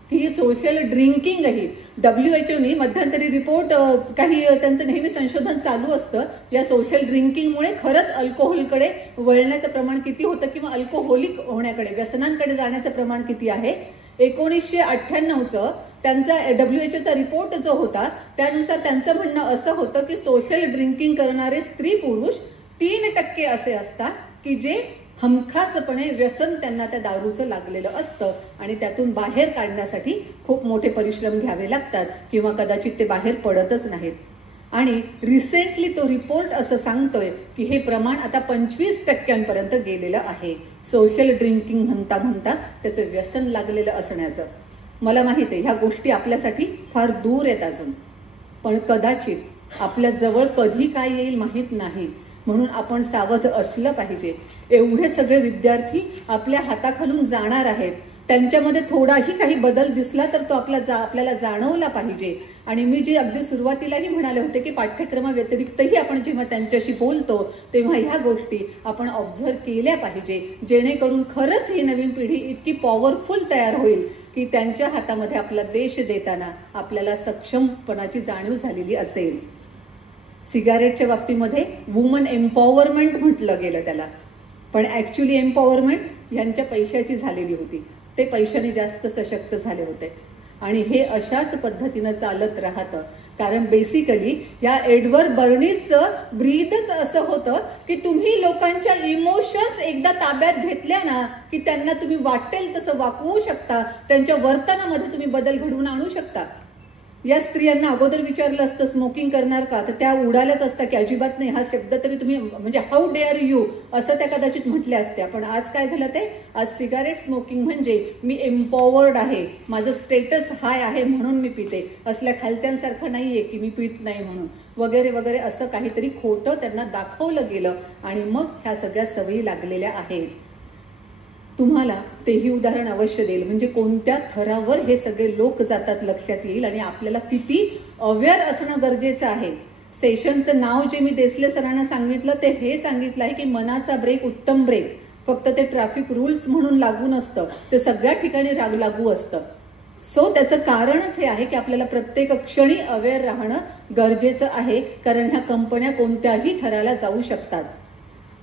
की सोशल ड्रिंकिंगही, WHOने मध्यंतरी रिपोर्ट, काही त्यांचं नेहमी संशोधन चालू असतं, या सोशल ड्रिंकिंगमुळे खरंच अल्कोहोलकडे वळण्याचं प्रमाण किती होतं किंवा अल्कोहोलिक होण्याकडे, व्यसनांकडे जाण्याचं प्रमाण किती आहे. 1998चं त्यांचा WHOचा रिपोर्ट जो होता त्यानुसार त्यांचं म्हणणं असं होतं की सोशल ड्रिंकिंग करणारे स्त्री पुरुष 3% असे असतात की जे हमखासपणे व्यसन त्यांना त्या दारूचं लागलेलं असतं आणि त्यातून बाहेर काढण्यासाठी खूप मोठे परिश्रम घ्यावे लागतात किंवा कदाचित ते बाहेर पडतच नाहीत. आणि रिसेंटली तो रिपोर्ट असं सांगतोय की हे प्रमाण आता 25% गेलेलं आहे, सोशल ड्रिंकिंग म्हणता म्हणता त्याचं व्यसन लागलेलं असण्याचं. मला माहित आहे ह्या गोष्टी आपल्यासाठी फार दूर आहेत अजून, पण कदाचित आपल्या जवळ कधी काय येईल माहित नाही, म्हणून आपण सावध असलं पाहिजे. एवढे सगळे विद्यार्थी आपल्या हाताखालून जाणार आहेत, त्यांच्यामध्ये थोडाही काही बदल दिसला तर तो आपल्याला जाणवला पाहिजे. आणि मी जे अगदी सुरुवातीलाही म्हणाले होते की पाठ्यक्रमाव्यतिरिक्तही आपण जेव्हा त्यांच्याशी बोलतो तेव्हा ह्या गोष्टी आपण ऑब्झर्व केल्या पाहिजे, जेणेकरून खरंच ही नवीन पिढी इतकी पॉवरफुल तयार होईल की त्यांच्या हातामध्ये आपला देश देताना आपल्याला सक्षमपणाची जाणीव झालेली असेल. सिगारेटच्या बाबतीमध्ये वुमन एम्पॉवरमेंट म्हटलं गेलं त्याला, पण ऍक्च्युली एम्पॉवरमेंट यांच्या पैशाची झालेली होती. ते पैशाने जास्त सशक्त झाले होते आणि हे अशाच पद्धतीनं चालत राहतं. कारण बेसिकली या एडवर्ड बर्नीजचं ब्रीदच असं होतं की तुम्ही लोकांच्या इमोशन्स एकदा ताब्यात घेतल्या ना की त्यांना तुम्ही वाटेल तसं वाकवू शकता, त्यांच्या वर्तनामध्ये तुम्ही बदल घडवून आणू शकता. या स्त्रियांना अगोदर विचारलं असतं स्मोकिंग करणार का, तर त्या उडाल्याच असतात की अजिबात नाही, हा शब्द तरी तुम्ही म्हणजे हाऊ डेअर यू असं त्या कदाचित म्हटल्या असत्या. पण आज काय झालं ते, आज सिगारेट स्मोकिंग म्हणजे मी एम्पॉवर्ड आहे, माझं स्टेटस हाय आहे म्हणून मी पिते, असल्या खालच्यांसारखं नाहीये की मी पित नाही म्हणून वगैरे वगैरे असं काहीतरी खोटं त्यांना दाखवलं गेलं आणि मग ह्या सगळ्या सवयी लागलेल्या आहेत. तुम्हाला तेही उदाहरण अवश्य देईल, म्हणजे कोणत्या थरावर हे सगळे लोक जातात लक्षात येईल आणि आपल्याला किती अवेअर असणं गरजेचं आहे. सेशनचं नाव जे मी देसले सरांना सांगितलं ते हे सांगितलं आहे की मनाचा ब्रेक उत्तम ब्रेक फक्त ते ट्रॅफिक रूल्स म्हणून लागू नसतं, ते सगळ्या ठिकाणी लागू असतं. सो त्याचं कारणच हे आहे की आपल्याला प्रत्येक क्षणी अवेअर राहणं गरजेचं आहे, कारण ह्या कंपन्या कोणत्याही थराला जाऊ शकतात.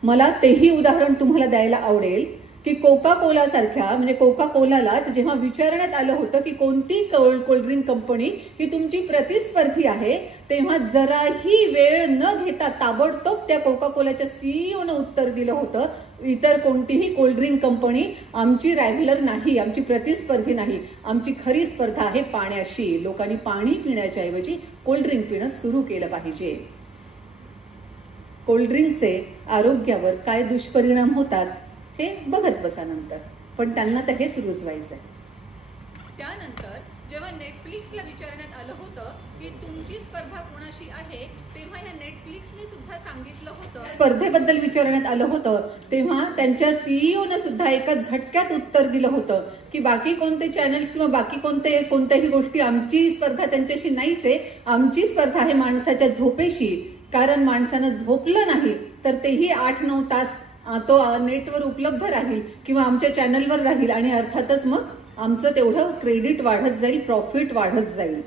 मला तेही उदाहरण तुम्हाला द्यायला आवडेल की कोका कोला सारख्या, म्हणजे कोका कोलालाच जेव्हा विचारण्यात आलं होतं की कोणती कोल्ड्रिंक कंपनी ही तुमची प्रतिस्पर्धी आहे, तेव्हा जराही वेळ न घेता ताबडतोब त्या कोका कोलाच्या सीईओनं उत्तर दिलं होतं, इतर कोणतीही कोल्ड्रिंक कंपनी आमची रॅव्हलर नाही, आमची प्रतिस्पर्धी नाही, आमची खरी स्पर्धा आहे पाण्याशी. लोकांनी पाणी पिण्याच्या ऐवजी कोल्ड्रिंक पिणं सुरू केलं पाहिजे. कोल्ड्रिंकचे आरोग्यावर काय दुष्परिणाम होतात हे बघत बसा नंतर, पण त्यांना तर हेच रुजवायचंय. त्यानंतर जेव्हा नेटफ्लिक्सला विचारण्यात आलं होतं की तुमची स्पर्धा कोणाशी आहे, तेव्हा या नेटफ्लिक्सने सुद्धा सांगितलं होतं, स्पर्धेबद्दल विचारण्यात आलं होतं तेव्हा त्यांच्या सीईओनं सुद्धा एका झटक्यात उत्तर दिलं होतं की बाकी कोणते चॅनल्स किंवा बाकी कोणत्याही गोष्टी, आमची स्पर्धा त्यांच्याशी नाहीच आहे, आमची स्पर्धा आहे माणसाच्या झोपेशी. कारण माणसानं झोपलं नाही तर तेही 8-9 तास तो नेटवर उपलब्ध राहील किंवा आमच्या चॅनलवर राहील आणि अर्थातच मग आमचं तेवढं क्रेडिट वाढत जाईल, प्रॉफिट वाढत जाईल.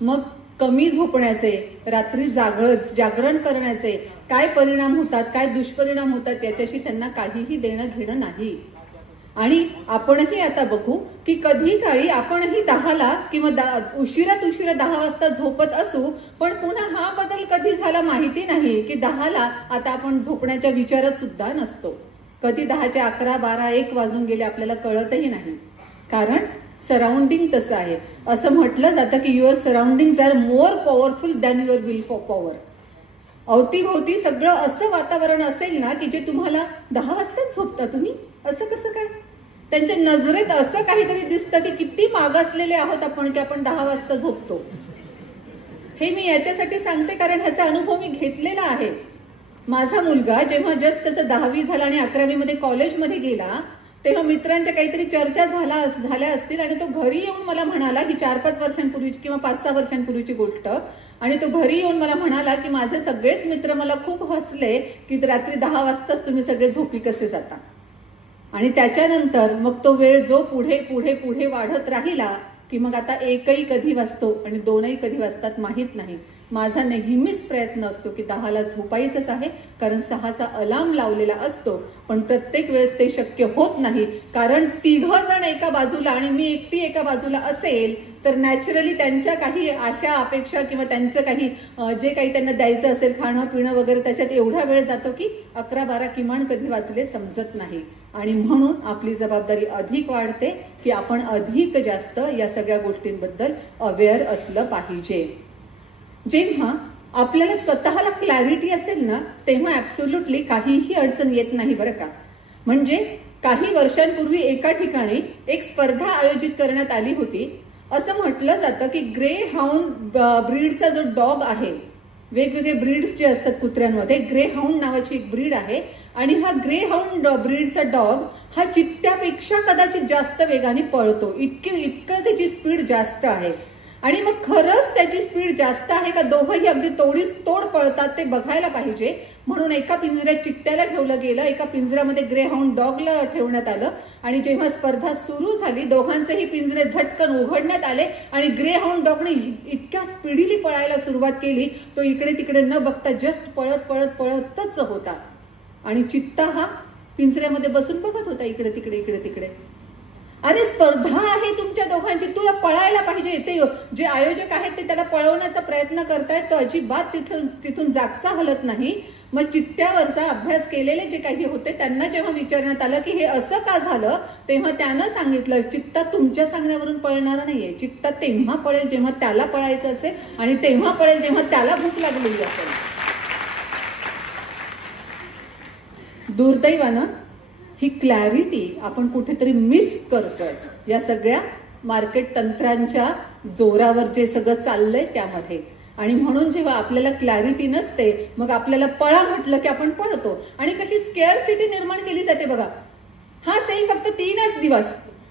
मग कमी झोपण्याचे, रात्री जागरण करण्याचे काय परिणाम होतात, काय दुष्परिणाम होतात याच्याशी त्यांना काहीही देणं घेणं नाही. आणि आपणही आता बघू की कधी काळी आपणही 10ला किंवा उशिरात 10 वाजता झोपत असू, पण पुन्हा हा बदल कधी झाला माहिती नाही की 10ला आता आपण झोपण्याच्या विचारात सुद्धा नसतो. कधी 10च्या 11, 12, 1 वाजून गेले आपल्याला कळतही नाही, कारण सराउंडिंग तसं आहे. असं म्हटलं जातं की your surroundings are more powerful than your will for power. अवतीभोवती सगळं असं वातावरण असेल ना की जे तुम्हाला 10 वाजताच झोपता तुम्ही, असं कसं काय? त्यांच्या नजरेत असं काहीतरी दिसतं की किती मागासलेले आहोत आपण की आपण 10 वाजता झोपतो. हे मी याच्यासाठी सांगते कारण ह्याचा अनुभव मी घेतलेला आहे. माझा मुलगा जेव्हा जस्ट त्याचं 10वी झाला आणि 11वी मध्ये कॉलेजमध्ये गेला, तेव्हा मित्रांच्या काहीतरी चर्चा झाल्या असतील आणि तो घरी येऊन मला म्हणाला, ही 4-5 वर्षांपूर्वीची किंवा 5-6 वर्षांपूर्वीची गोष्ट, आणि तो घरी येऊन मला म्हणाला की माझे सगळेच मित्र मला खूप हसले की रात्री 10 वाजताच तुम्ही सगळे झोपी कसे जाता. आणि त्याच्यानंतर मग तो वेळ जो पुढे पुढे पुढे वाढत राहिला की मग आता 1ही कधी वाजतो आणि 2ही कधी वाजतात माहित नाही. माझा नेहमीच प्रयत्न असतो की 10ला झोपायचंच आहे, कारण 6चा अलार्म लावलेला असतो, पण प्रत्येक वेळेस ते शक्य होत नाही, कारण 3 जण एका बाजूला आणि मी एकटी एका बाजूला असेल तर नॅचरली त्यांच्या काही आशा अपेक्षा किंवा त्यांचं काही जे काही त्यांना द्यायचं असेल खाणं पिणं वगैरे त्याच्यात एवढा वेळ जातो की 11-12 किमान कधी वाजले समजत नाही. आणि म्हणून आपली जबाबदारी अधिक वाढते की आपण अधिक जास्त या सगळ्या गोष्टींबद्दल अवेअर असलं पाहिजे. जेव्हा आपल्याला स्वतःला क्लॅरिटी असेल ना तेव्हा ऍब्सोल्युटली काहीही अडचण येत नाही बरं का. म्हणजे काही वर्षांपूर्वी एका ठिकाणी एक स्पर्धा आयोजित करण्यात आली होती. असं म्हटलं जातं की ग्रे हाऊंड ब्रीडचा जो डॉग आहे, वेगवेगळे ब्रीड्स जे असतात कुत्र्यांमध्ये, ग्रे हाऊंड नावाची एक ब्रीड आहे आणि हा ग्रे हाऊंड ब्रीडचा डॉग हा चित्त्यापेक्षा कदाचित जास्त वेगाने पळतो, इतकं त्याची स्पीड जास्त आहे. आणि मग खरंच त्याची स्पीड जास्त आहे का, दोघंही अगदी तोड पळतात ते बघायला पाहिजे. म्हणून एका पिंजऱ्यात चित्त्याला ठेवलं गेलं, एका पिंजऱ्यामध्ये ग्रे हाऊंड डॉगला ठेवण्यात आलं आणि जेव्हा स्पर्धा सुरू झाली दोघांचेही पिंजरे झटकन उघडण्यात आले आणि ग्रे हाऊंड डॉगने इतक्या स्पीडीली पळायला सुरुवात केली, तो इकडे तिकडे न बघता जस्ट पळतच होता. आणि चित्ता हा पिंजऱ्यामध्ये बसून बघत होता इकडे तिकडे. अरे स्पर्धा आहे तुमच्या दोघांची, तुला पळायला पाहिजे. ते जे आयोजक आहेत ते त्याला पळवण्याचा प्रयत्न करतायत, तो अजिबात तिथून जागचा हलत नाही. मग चिठ्ठ्यावरचा अभ्यास केलेले जे काही होते त्यांना जेव्हा विचारण्यात आलं की हे असं का झालं, तेव्हा त्यानं सांगितलं चित्ता तुमच्या सांगण्यावरून पळणार नाहीये, चित्ता तेव्हा पळेल जेव्हा त्याला पळायचं असेल आणि तेव्हा पळेल जेव्हा त्याला भूक लागलेली असेल. दुर्दैवानं ही क्लॅरिटी आपण कुठेतरी मिस करतोय या सगळ्या मार्केट तंत्रांच्या जोरावर जे सगळं चाललंय त्यामध्ये. आणि म्हणून जेव्हा आपल्याला क्लॅरिटी नसते मग आपल्याला पळा म्हटलं की आपण पळतो आणि कशी स्केअरसिटी निर्माण केली जाते बघा. हा सेल फक्त 3च दिवस,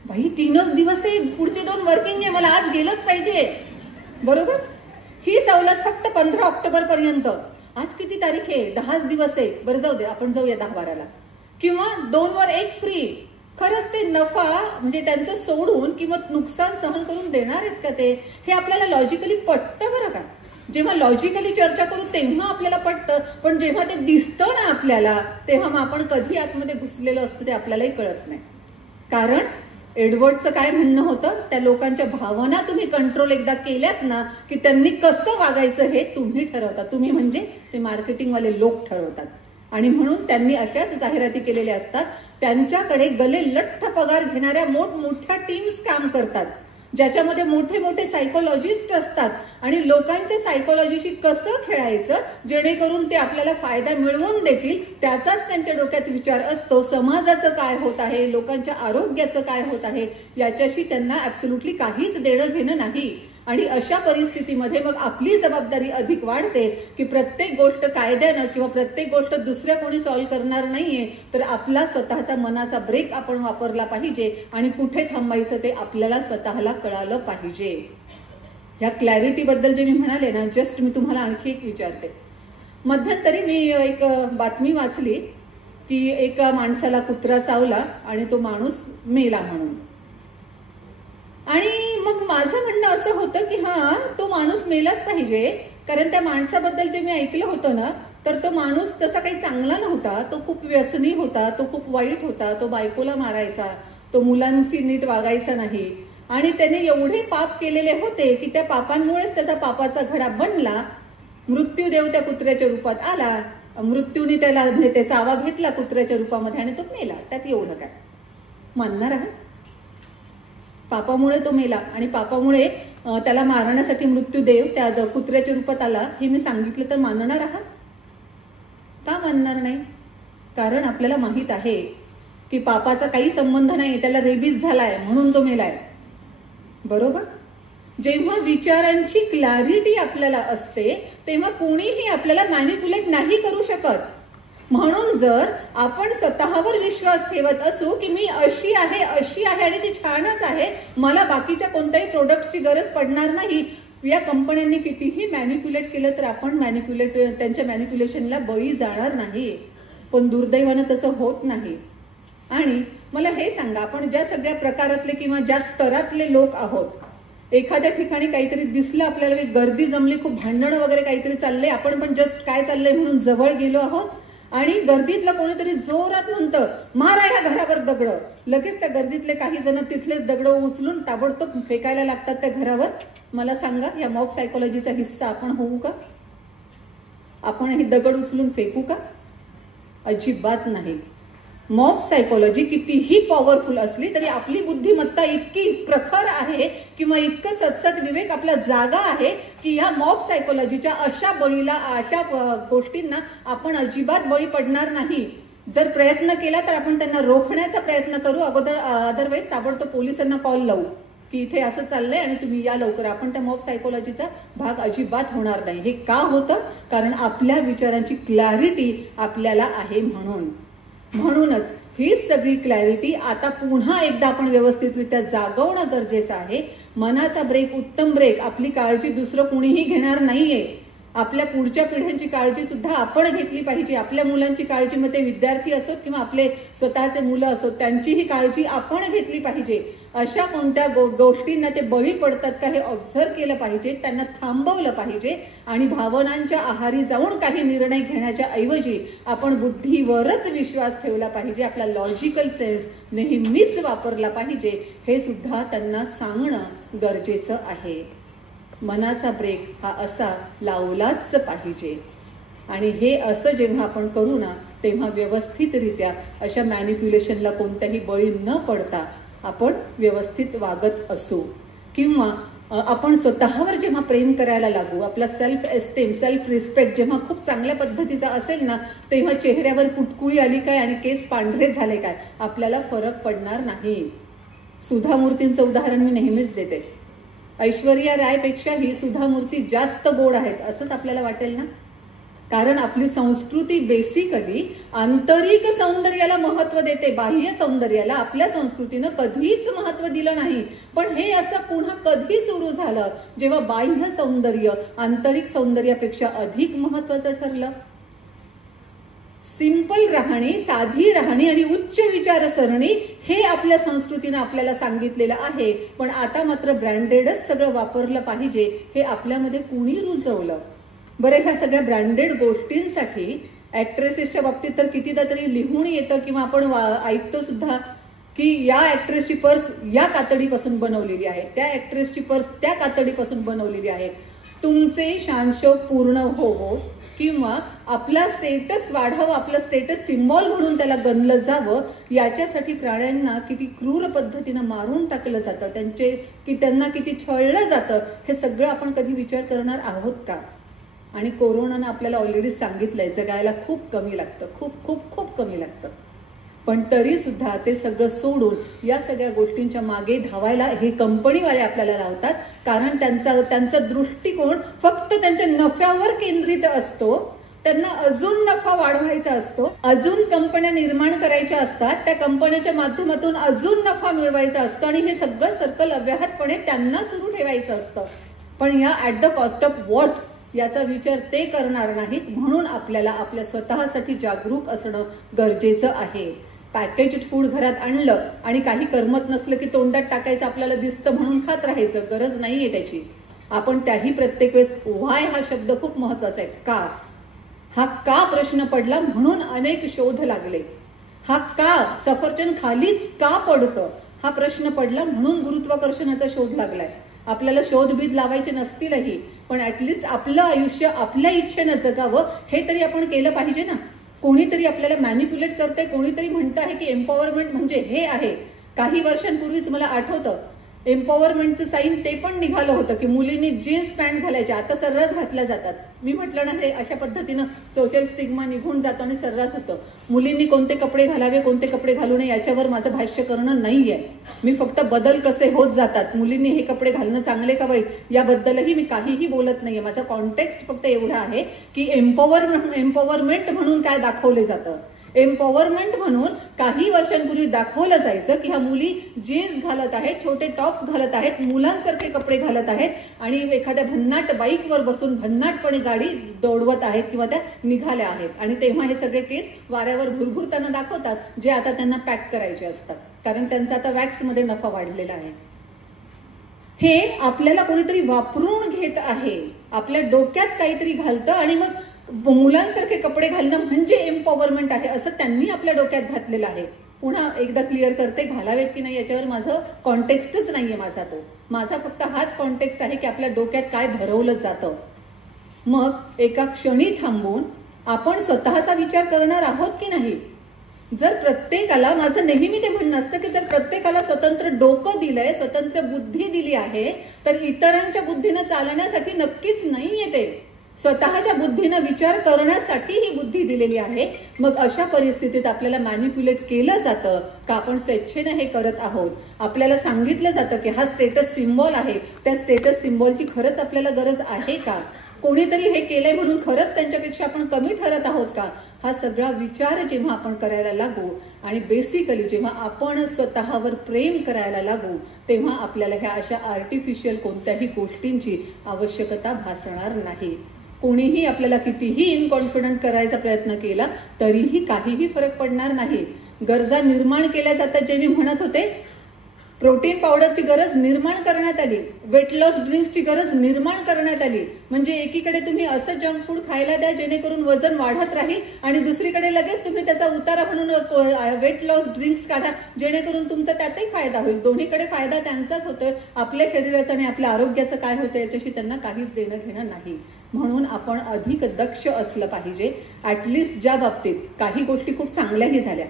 भाई 3च दिवस आहे, पुढचे 2 वर्किंग आहे, मला आज गेलंच पाहिजे, बरोबर. ही सवलत फक्त 15 ऑक्टोबर पर्यंत. आज किती तारीख आहे, 10च दिवस आहे, बरं जाऊ दे आपण जाऊया 10-12ला. किंवा 2 वर 1 फ्री. खरंच ते नफा म्हणजे त्यांचं सोडून किंवा नुकसान सहन करून देणार आहेत का ते, हे आपल्याला लॉजिकली पटतं बरं का. जेव्हा लॉजिकली चर्चा करू तेव्हा आपल्याला पटतं, पण जेव्हा ते दिसतं ना आपल्याला तेव्हा मग आपण कधी आतमध्ये घुसलेलं असतं ते आपल्यालाही कळत नाही. कारण एडवर्डचं काय म्हणणं होतं, त्या लोकांच्या भावना तुम्ही कंट्रोल एकदा केल्यात ना की त्यांनी कसं वागायचं हे तुम्ही ठरवता. तुम्ही म्हणजे ते मार्केटिंगवाले लोक ठरवतात. आणि म्हणून त्यांनी अशाच जाहिराती केलेल्या असतात. त्यांच्याकडे गले लठ्ठ पगार घेणाऱ्या मोठमोठ्या टीम्स काम करतात, ज्याच्यामध्ये मोठे मोठे सायकोलॉजिस्ट असतात आणि लोकांच्या सायकोलॉजीशी कसं खेळायचं जेणेकरून ते आपल्याला फायदा मिळवून देतील त्याचाच त्यांच्या डोक्यात विचार असतो. समाजाचं काय होत आहे, लोकांच्या आरोग्याचं काय होत आहे याच्याशी त्यांना ऍब्सोल्युटली काहीच देणं घेणं नाही. आणि अशा परिस्थितीमध्ये मग आपली जबाबदारी अधिक वाढते की प्रत्येक गोष्ट कायद्यानं किंवा प्रत्येक गोष्ट दुसऱ्या कोणी सॉल्व्ह करणार नाहीये, तर आपला स्वतःचा मनाचा ब्रेक आपण वापरला पाहिजे आणि कुठे थांबायचं ते आपल्याला स्वतःला कळालं पाहिजे. ह्या क्लॅरिटी बद्दल जे मी म्हणाले ना, जस्ट मी तुम्हाला आणखी एक विचारते. मध्यंतरी मी एक बातमी वाचली की एका माणसाला कुत्रा चावला आणि तो माणूस मेला म्हणून. आणि मग माझं म्हणणं असं होतं की हा तो माणूस मेलाच पाहिजे, कारण त्या माणसाबद्दल जे मी ऐकलं होतं ना तर तो माणूस तसा काही चांगला नव्हता, तो खूप व्यसनी होता, तो खूप वाईट होता, तो बायकोला मारायचा, तो मुलांची नीट वागायचा नाही आणि त्याने एवढे पाप केलेले होते की त्या पापांमुळेच त्याचा पापाचा घडा बनला. मृत्यूदेव त्या कुत्र्याच्या रूपात आला, मृत्यूने त्याला म्हणजे चावा घेतला कुत्र्याच्या रूपामध्ये आणि तो मेला. त्यात एवढं काय मानणार आहात? पापामुळे तो मेला आणि पापामुळे त्याला मारण्यासाठी मृत्यूदेव त्या कुत्र्याच्या रूपात आला हे मी सांगितलं तर मानणार आहात? का मानणार नाही? कारण आपल्याला माहित आहे की पापाचा काही संबंध नाही, त्याला रेबीज झालाय म्हणून तो मेलाय, बरोबर. जेव्हा विचारांची क्लॅरिटी आपल्याला असते तेव्हा कोणीही आपल्याला मॅनिप्युलेट नाही करू शकत. म्हणून जर आपण स्वतःवर विश्वास ठेवत असू की मी अशी आहे आणि ती छानच आहे, मला बाकीच्या कोणत्याही प्रोडक्ट्सची गरज पडणार नाही, या कंपन्यांनी कितीही मॅनिप्युलेट केलं तर आपण त्यांच्या मॅनिप्युलेशनला बळी जाणार नाही. पण दुर्दैवानं तसं होत नाही. आणि मला हे सांगा, आपण ज्या सगळ्या प्रकारातले किंवा ज्या स्तरातले लोक आहोत, एखाद्या ठिकाणी काहीतरी दिसलं आपल्याला, गर्दी जमली, खूप भांडणं वगैरे काहीतरी चाललंय, आपण पण जस्ट काय चाललंय म्हणून जवळ गेलो आहोत आणि गर्दीतलं कोणीतरी जोरात म्हणतं मारा ह्या घरावर दगड, लगेच त्या गर्दीतले काही जण तिथलेच दगड उचलून ताबडतोब फेकायला लागतात त्या घरावर. मला सांगा, या मॉब सायकोलॉजीचा हिस्सा आपण होऊ का? आपण हे दगड उचलून फेकू का? अजिबात नाही. मॉब सायकोलॉजी कितीही पॉवरफुल असली तरी आपली बुद्धिमत्ता इतकी प्रखर आहे किंवा इतकं सत्सद विवेक आपला जागा आहे की या मॉब सायकोलॉजीच्या अशा गोष्टींना आपण अजिबात बळी पडणार नाही. जर प्रयत्न केला तर आपण त्यांना रोखण्याचा प्रयत्न करू, अदरवाईज ताबडतोब पोलिसांना कॉल लावू की इथे असं चाललंय आणि तुम्ही या लवकर. आपण त्या मॉब सायकोलॉजीचा भाग अजिबात होणार नाही. हे का होतं? कारण आपल्या विचारांची क्लॅरिटी आपल्याला आहे म्हणूनच ही सगळी क्लॅरिटी आता पुन्हा एकदा आपण व्यवस्थितरित्या जागवणं गरजेचं आहे. मनाचा ब्रेक, उत्तम ब्रेक. आपली काळजी दुसरं कुणीही घेणार नाहीये. आपल्या पुढच्या पिढ्यांची काळजी सुद्धा आपण घेतली पाहिजे. आपल्या मुलांची काळजी, मग ते विद्यार्थी असोत किंवा आपले स्वतःचे मुलं असोत, त्यांचीही काळजी आपण घेतली पाहिजे. अशा कोणत्या गोष्टींना ते बळी पडतात का हे ऑब्झर्व केलं पाहिजे, त्यांना थांबवलं पाहिजे आणि भावनांच्या आहारी जाऊन काही निर्णय घेण्याच्या ऐवजी आपण बुद्धीवरच विश्वास ठेवला पाहिजे. आपला लॉजिकल सेन्स नेहमीच वापरला पाहिजे. हे सुद्धा त्यांना सांगणं गरजेचं आहे. मनाचा ब्रेक हा असा लावलाच पाहिजे. आणि हे असं जेव्हा आपण करू ना, तेव्हा व्यवस्थितरित्या अशा मॅनिप्युलेशनला कोणत्याही बळी न पडता आपण व्यवस्थित वागत असू. किंवा आपण स्वतःवर जेव्हा प्रेम करायला लागू, आपला सेल्फ एस्टीम, सेल्फ रिस्पेक्ट जेव्हा खूप चांगल्या पद्धतीचा असेल ना, तेव्हा चेहऱ्यावर पुटकुळी आली काय आणि केस पांढरे झाले काय आपल्याला फरक पडणार नाही. सुधा मूर्तींचं उदाहरण मी नेहमीच देते. ऐश्वर्या रायपेक्षाही सुधा मूर्ती जास्त गोड आहेत असंच आपल्याला वाटेल ना, कारण आपली संस्कृती बेसिकली आंतरिक सौंदर्याला महत्व देते, बाह्य सौंदर्याला आपल्या संस्कृतीनं कधीच महत्व दिलं नाही. पण हे असं पुन्हा कधी सुरू झालं जेव्हा बाह्य सौंदर्य आंतरिक सौंदर्यापेक्षा अधिक महत्वाचं ठरलं. सिंपल राहणी, साधी राहणी आणि उच्च विचारसरणी हे आपल्या संस्कृतीनं आपल्याला सांगितलेलं आहे. पण आता मात्र ब्रँडेडच सगळं वापरलं पाहिजे हे आपल्यामध्ये कुणी रुजवलं? बरं, ह्या सगळ्या ब्रँडेड गोष्टींसाठी ऍक्ट्रेसेसच्या बाबतीत तर कितीदा तरी लिहून येतं किंवा आपण ऐकतो सुद्धा की या ऍक्ट्रेसची पर्स या कातडीपासून बनवलेली आहे, त्या ऍक्ट्रेसची पर्स त्या कातडीपासून बनवलेली आहे. तुमचे शानशौक पूर्ण होवो किंवा आपला स्टेटस वाढावं, आपलं स्टेटस सिम्बॉल म्हणून त्याला गणलं जावं, याच्यासाठी प्राण्यांना किती क्रूर पद्धतीनं मारून टाकलं जातं, त्यांना किती छळलं जातं, हे सगळं आपण कधी विचार करणार आहोत का? आणि कोरोनानं आपल्याला ऑलरेडी सांगितलंय जगायला खूप कमी लागतं, खूप खूप खूप कमी लागतं. पण तरी सुद्धा ते सगळं सोडून या सगळ्या गोष्टींच्या मागे धावायला हे कंपनीवाले आपल्याला लावतात. कारण त्यांचा दृष्टिकोन फक्त त्यांच्या नफ्यावर केंद्रित असतो. त्यांना अजून नफा वाढवायचा असतो, अजून कंपन्या निर्माण करायच्या असतात, त्या कंपन्याच्या माध्यमातून अजून नफा मिळवायचा असतो आणि हे सगळं सर्कल अव्याहतपणे त्यांना सुरू ठेवायचं असतं. पण या at the cost of what याचा विचार ते करणार नाहीत. म्हणून आपल्याला आपल्या स्वतःसाठी जागरूक असणं गरजेचं आहे. पॅकेज्ड फूड घरात आणलं आणि काही करमत नसलं की तोंडात टाकायचं आपल्याला दिसतं म्हणून खात राहायचं, गरज नाहीये त्याची. आपण त्याही प्रत्येक वेळेस व्हाय हा शब्द खूप महत्वाचा आहे. का, हा का प्रश्न पडला म्हणून अनेक शोध लागले. हा का सफरचंद खालीच का पडतं हा प्रश्न पडला म्हणून गुरुत्वाकर्षणाचा शोध लागलाय. आपल्याला शोधबीज लावायचे नसतीलही पण ऍटलिस्ट आपलं आयुष्य आपल्या इच्छेनं जगावं हे तरी आपण केलं पाहिजे ना. कोणीतरी आपल्याला मॅनिप्युलेट करतंय, कोणीतरी म्हणतं आहे की एम्पॉवरमेंट म्हणजे हे आहे. काही वर्षांपूर्वीच मला आठवतं एम्पॉवरमेंटचं साईन ते पण निघालं होतं की मुलींनी जीन्स पॅन्ट घालायच्या, आता सर्रास घातल्या जातात. मी म्हटलं ना, हे अशा पद्धतीनं सोशल स्टिग्मा निघून जातो आणि सर्रास होतं. मुलींनी कोणते कपडे घालावे, कोणते कपडे घालू नये याच्यावर माझं भाष्य करणं नाहीये. मी फक्त बदल कसे होत जातात, मुलींनी हे कपडे घालणं चांगले का वाईट याबद्दलही मी काहीही बोलत नाहीये. माझा कॉन्टेक्स्ट फक्त एवढा आहे की एम्पॉवरमेंट म्हणून काय दाखवले जातं. एम्पॉवरमेंट म्हणून काही वर्षांपूर्वी दाखवलं जायचं की ह्या मुली जीन्स घालत आहेत, छोटे टॉप्स घालत आहेत, मुलांसारखे कपडे घालत आहेत आणि एखाद्या भन्नाट बाईकवर बसून भन्नाटपणे गाडी दौडवत आहेत किंवा त्या निघाल्या आहेत. आणि तेव्हा हे सगळे केस वाऱ्यावर भुरभुरताना दाखवतात, जे आता त्यांना पॅक करायचे असतात कारण त्यांचा आता वॅक्स मध्ये नफा वाढलेला आहे. हे आपल्याला कोणीतरी वापरून घेत आहे, आपल्या डोक्यात काहीतरी घालतं आणि मग मुलांसारखे कपडे घालणं म्हणजे एम्पॉवरमेंट आहे असं त्यांनी आपल्या डोक्यात घातलेलं आहे. पुन्हा एकदा क्लिअर करते, घालावेत की नाही याच्यावर माझं कॉन्टेक्स्टच नाहीये माझा फक्त हाच कॉन्टेक्स्ट आहे की आपल्या डोक्यात काय भरवलं जातं. मग एका क्षणी थांबून आपण स्वतःचा विचार करणार आहोत की नाही. जर प्रत्येकाला, माझं नेहमी ते म्हणणं असतं की जर प्रत्येकाला स्वतंत्र डोकं दिलंय, स्वतंत्र बुद्धी दिली आहे, तर इतरांच्या बुद्धीनं चालण्यासाठी नक्कीच नाही येते. स्वतःच्या बुद्धीनं विचार करण्यासाठी ही बुद्धी दिलेली आहे. मग अशा परिस्थितीत आपल्याला मॅनिप्युलेट केलं जातं का आपण स्वेच्छेने हे करत आहोत. आपल्याला सांगितलं जातं की हा स्टेटस सिम्बॉल आहे, त्या स्टेटस सिम्बॉलची खरंच आपल्याला गरज आहे का. कोणीतरी हे केलंय म्हणून खरंच त्यांच्यापेक्षा आपण कमी ठरत आहोत का. हा सगळा विचार जेव्हा आपण करायला लागू आणि बेसिकली जेव्हा आपण स्वतःवर प्रेम करायला लागू तेव्हा आपल्याला ह्या अशा आर्टिफिशियल कोणत्याही गोष्टींची आवश्यकता भासणार नाही. कोणीही आपल्याला कितीही इनकॉन्फिडंट करायचा प्रयत्न केला तरीही काहीही फरक पडणार नाही. गरजा निर्माण केल्या जातात, जे मी म्हणत होते. प्रोटीन पावडरची गरज निर्माण करण्यात आली, वेट लॉस ड्रिंक्सची गरज निर्माण करण्यात आली. म्हणजे एकीकडे तुम्ही असं जंक फूड खायला द्या जेणेकरून वजन वाढत राहील आणि दुसरीकडे लगेच तुम्ही त्याचा उतारा म्हणून वेट लॉस ड्रिंक्स काढा जेणेकरून तुमचा त्यातही फायदा होईल. दोन्हीकडे फायदा त्यांचाच होतोय, आपल्या शरीराचा आणि आपल्या आरोग्याचं काय होतं याच्याशी त्यांना काहीच देणं घेणं नाही. म्हणून आपण अधिक दक्ष असलं पाहिजे. ऍटलिस्ट ज्या बाबतीत काही गोष्टी खूप चांगल्याही झाल्या,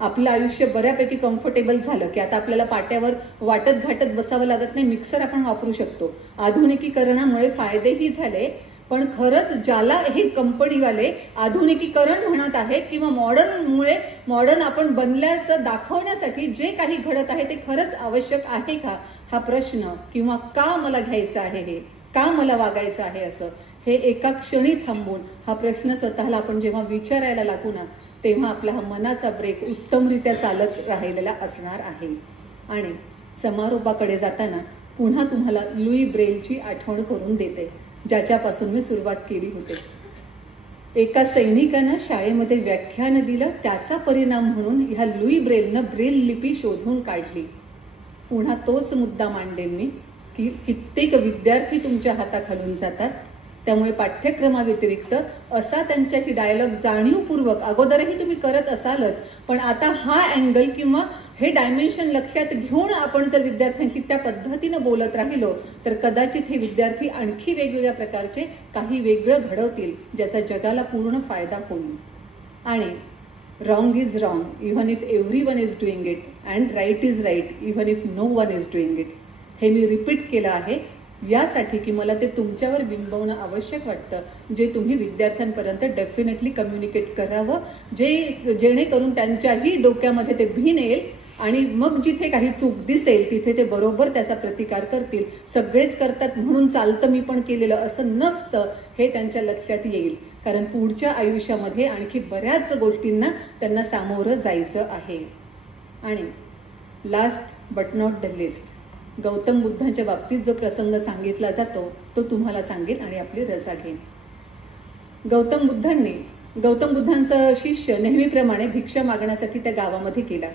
आपलं आयुष्य बऱ्यापैकी कम्फर्टेबल झालं की आता आपल्याला पाट्यावर वाटत घाटत बसावं लागत नाही, मिक्सर आपण वापरू शकतो. आधुनिकीकरणामुळे फायदेही झाले, पण खरंच ज्याला हे कंपनीवाले आधुनिकीकरण म्हणत आहेत किंवा मॉडर्न आपण बनल्याचं दाखवण्यासाठी जे काही घडत आहे ते खरंच आवश्यक आहे का हा प्रश्न, किंवा का मला घ्यायचं आहे हे, का मला वागायचं आहे असं, हे एका क्षणी थांबून हा प्रश्न स्वतःला आपण जेव्हा विचारायला लागू ना, तेव्हा आपला हा मनाचा ब्रेक उत्तमरित्या चालत राहिलेला असणार आहे. आणि समारोपाकडे जाताना पुन्हा तुम्हाला लुई ब्रेलची आठवण करून देते, ज्याच्यापासून मी सुरुवात केली होती. एका सैनिकानं शाळेमध्ये व्याख्यान दिलं, त्याचा परिणाम म्हणून ह्या लुई ब्रेलनं ब्रेल लिपी शोधून काढली. पुन्हा तोच मुद्दा मांडेन मी की कित्येक विद्यार्थी तुमच्या हाताखालून जातात, त्यामुळे पाठ्यक्रमाव्यतिरिक्त असा त्यांच्याशी डायलॉग जाणीवपूर्वक अगोदरही तुम्ही करत असालच, पण आता हा अँगल किंवा हे डायमेन्शन लक्षात घेऊन आपण जर विद्यार्थ्यांशी त्या पद्धतीनं बोलत राहिलो तर कदाचित हे विद्यार्थी आणखी वेगवेगळ्या प्रकारचे काही वेगळं घडवतील, ज्याचा जगाला पूर्ण फायदा होईल. आणि wrong is wrong even if everyone is doing it, and right is right even if no one is doing it. हे मी रिपीट केलं आहे यासाठी की मला ते तुमच्यावर बिंबवणं आवश्यक वाटतं, जे तुम्ही विद्यार्थ्यांपर्यंत डेफिनेटली कम्युनिकेट करावं, जेणेकरून त्यांच्याही डोक्यामध्ये ते भिन येईल आणि मग जिथे काही चूक दिसेल तिथे ते बरोबर त्याचा प्रतिकार करतील. सगळेच करतात म्हणून चालतं मी पण केलेलं असं नसतं, हे त्यांच्या लक्षात येईल. कारण पुढच्या आयुष्यामध्ये आणखी बऱ्याच गोष्टींना त्यांना सामोरं जायचं आहे. आणि last but not the list, Gautam बुद्धांच्या बाबतीत जो प्रसंग सांगितला जातो तो तुम्हाला सांगेन आणि आपली रजा घेईन. गौतम बुद्धांचा शिष्य नेहमीप्रमाणे भिक्षा मागण्यासाठी त्या गावामध्ये गेला.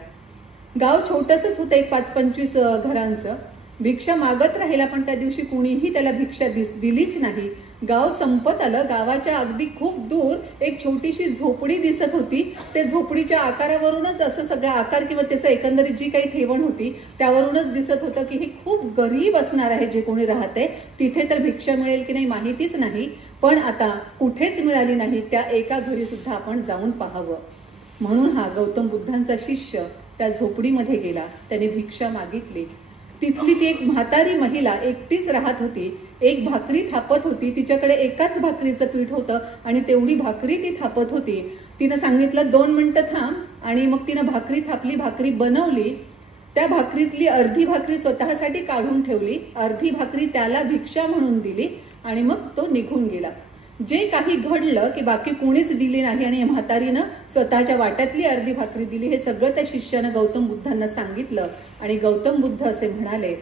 गाव छोटंसंच होतं, एक 5-25 घरांचं. भिक्षा मागत राहिला, पण त्या दिवशी कुणीही त्याला भिक्षा दिलीच नाही. गाव संपत आलं. गावाच्या अगदी खूप दूर एक छोटीशी झोपडी दिसत होती. ते झोपडीच्या आकारावरूनच असं सगळा आकार किंवा त्याचं एकंदरीत जी काही ठेवण होती त्यावरूनच दिसत होतं की हे खूप गरीब असणार आहे जे कोणी राहते. तिथे तर भिक्षा मिळेल की नाही माहितीच नाही, पण आता कुठेच मिळाली नाही. त्या एका घरी सुद्धा आपण जाऊन पाहावं. म्हणून हा गौतम बुद्धांचा शिष्य त्या झोपडीमध्ये गेला. त्याने भिक्षा मागितली. तिथली ती एक म्हातारी महिला एकटीच राहत होती. एक भाकरी थापत होती. तिच्याकडे एकाच भाकरीचं पीठ होतं आणि तेवढी भाकरी ती थापत होती. तिनं सांगितलं 2 मिनिटं थांब, आणि मग तिनं भाकरी थापली, भाकरी बनवली. त्या भाकरीतली अर्धी भाकरी स्वतःसाठी काढून ठेवली, अर्धी भाकरी त्याला भिक्षा म्हणून दिली आणि मग तो निघून गेला. जे काही घडलं की बाकी कोणीच दिली नाही आणि म्हातारीनं स्वतःच्या वाट्यातली अर्धी भाकरी दिली, हे सगळं त्या शिष्यानं गौतम बुद्धांना सांगितलं. आणि गौतम बुद्ध असे म्हणाले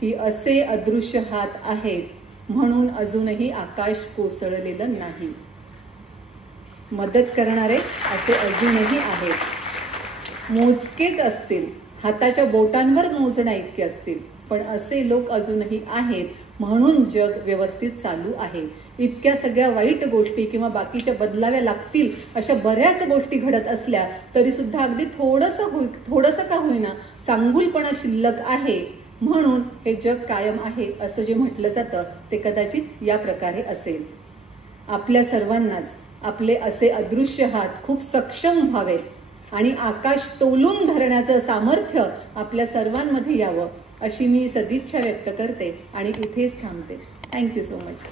की असे अदृश्य हात आहेत म्हणून अजूनही आकाश कोसळलेलं नाही. मदत करणारे असे अजूनही आहेत. मोजकेच असतील, हाताच्या बोटांवर मोजण्या इतके असतील, पण असे लोक अजूनही आहेत म्हणून जग व्यवस्थित चालू आहे. इतक्या सगळ्या वाईट गोष्टी किंवा बाकीच्या बदलाव्या लागतील अशा बऱ्याच गोष्टी घडत असल्या तरी सुद्धा अगदी थोडंसं का होईना चांगुलपणा शिल्लक आहे, म्हणून हे जग कायम आहे असं जे म्हटलं जातं ते कदाचित या प्रकारे असेल. आपल्या सर्वांनाच आपले असे अदृश्य हात खूप सक्षम व्हावेत आणि आकाश तोलून धरण्याचं सामर्थ्य आपल्या सर्वांमध्ये यावं अशी मी सदिच्छा व्यक्त करते आणि इथेच थांबते. Thank you so much.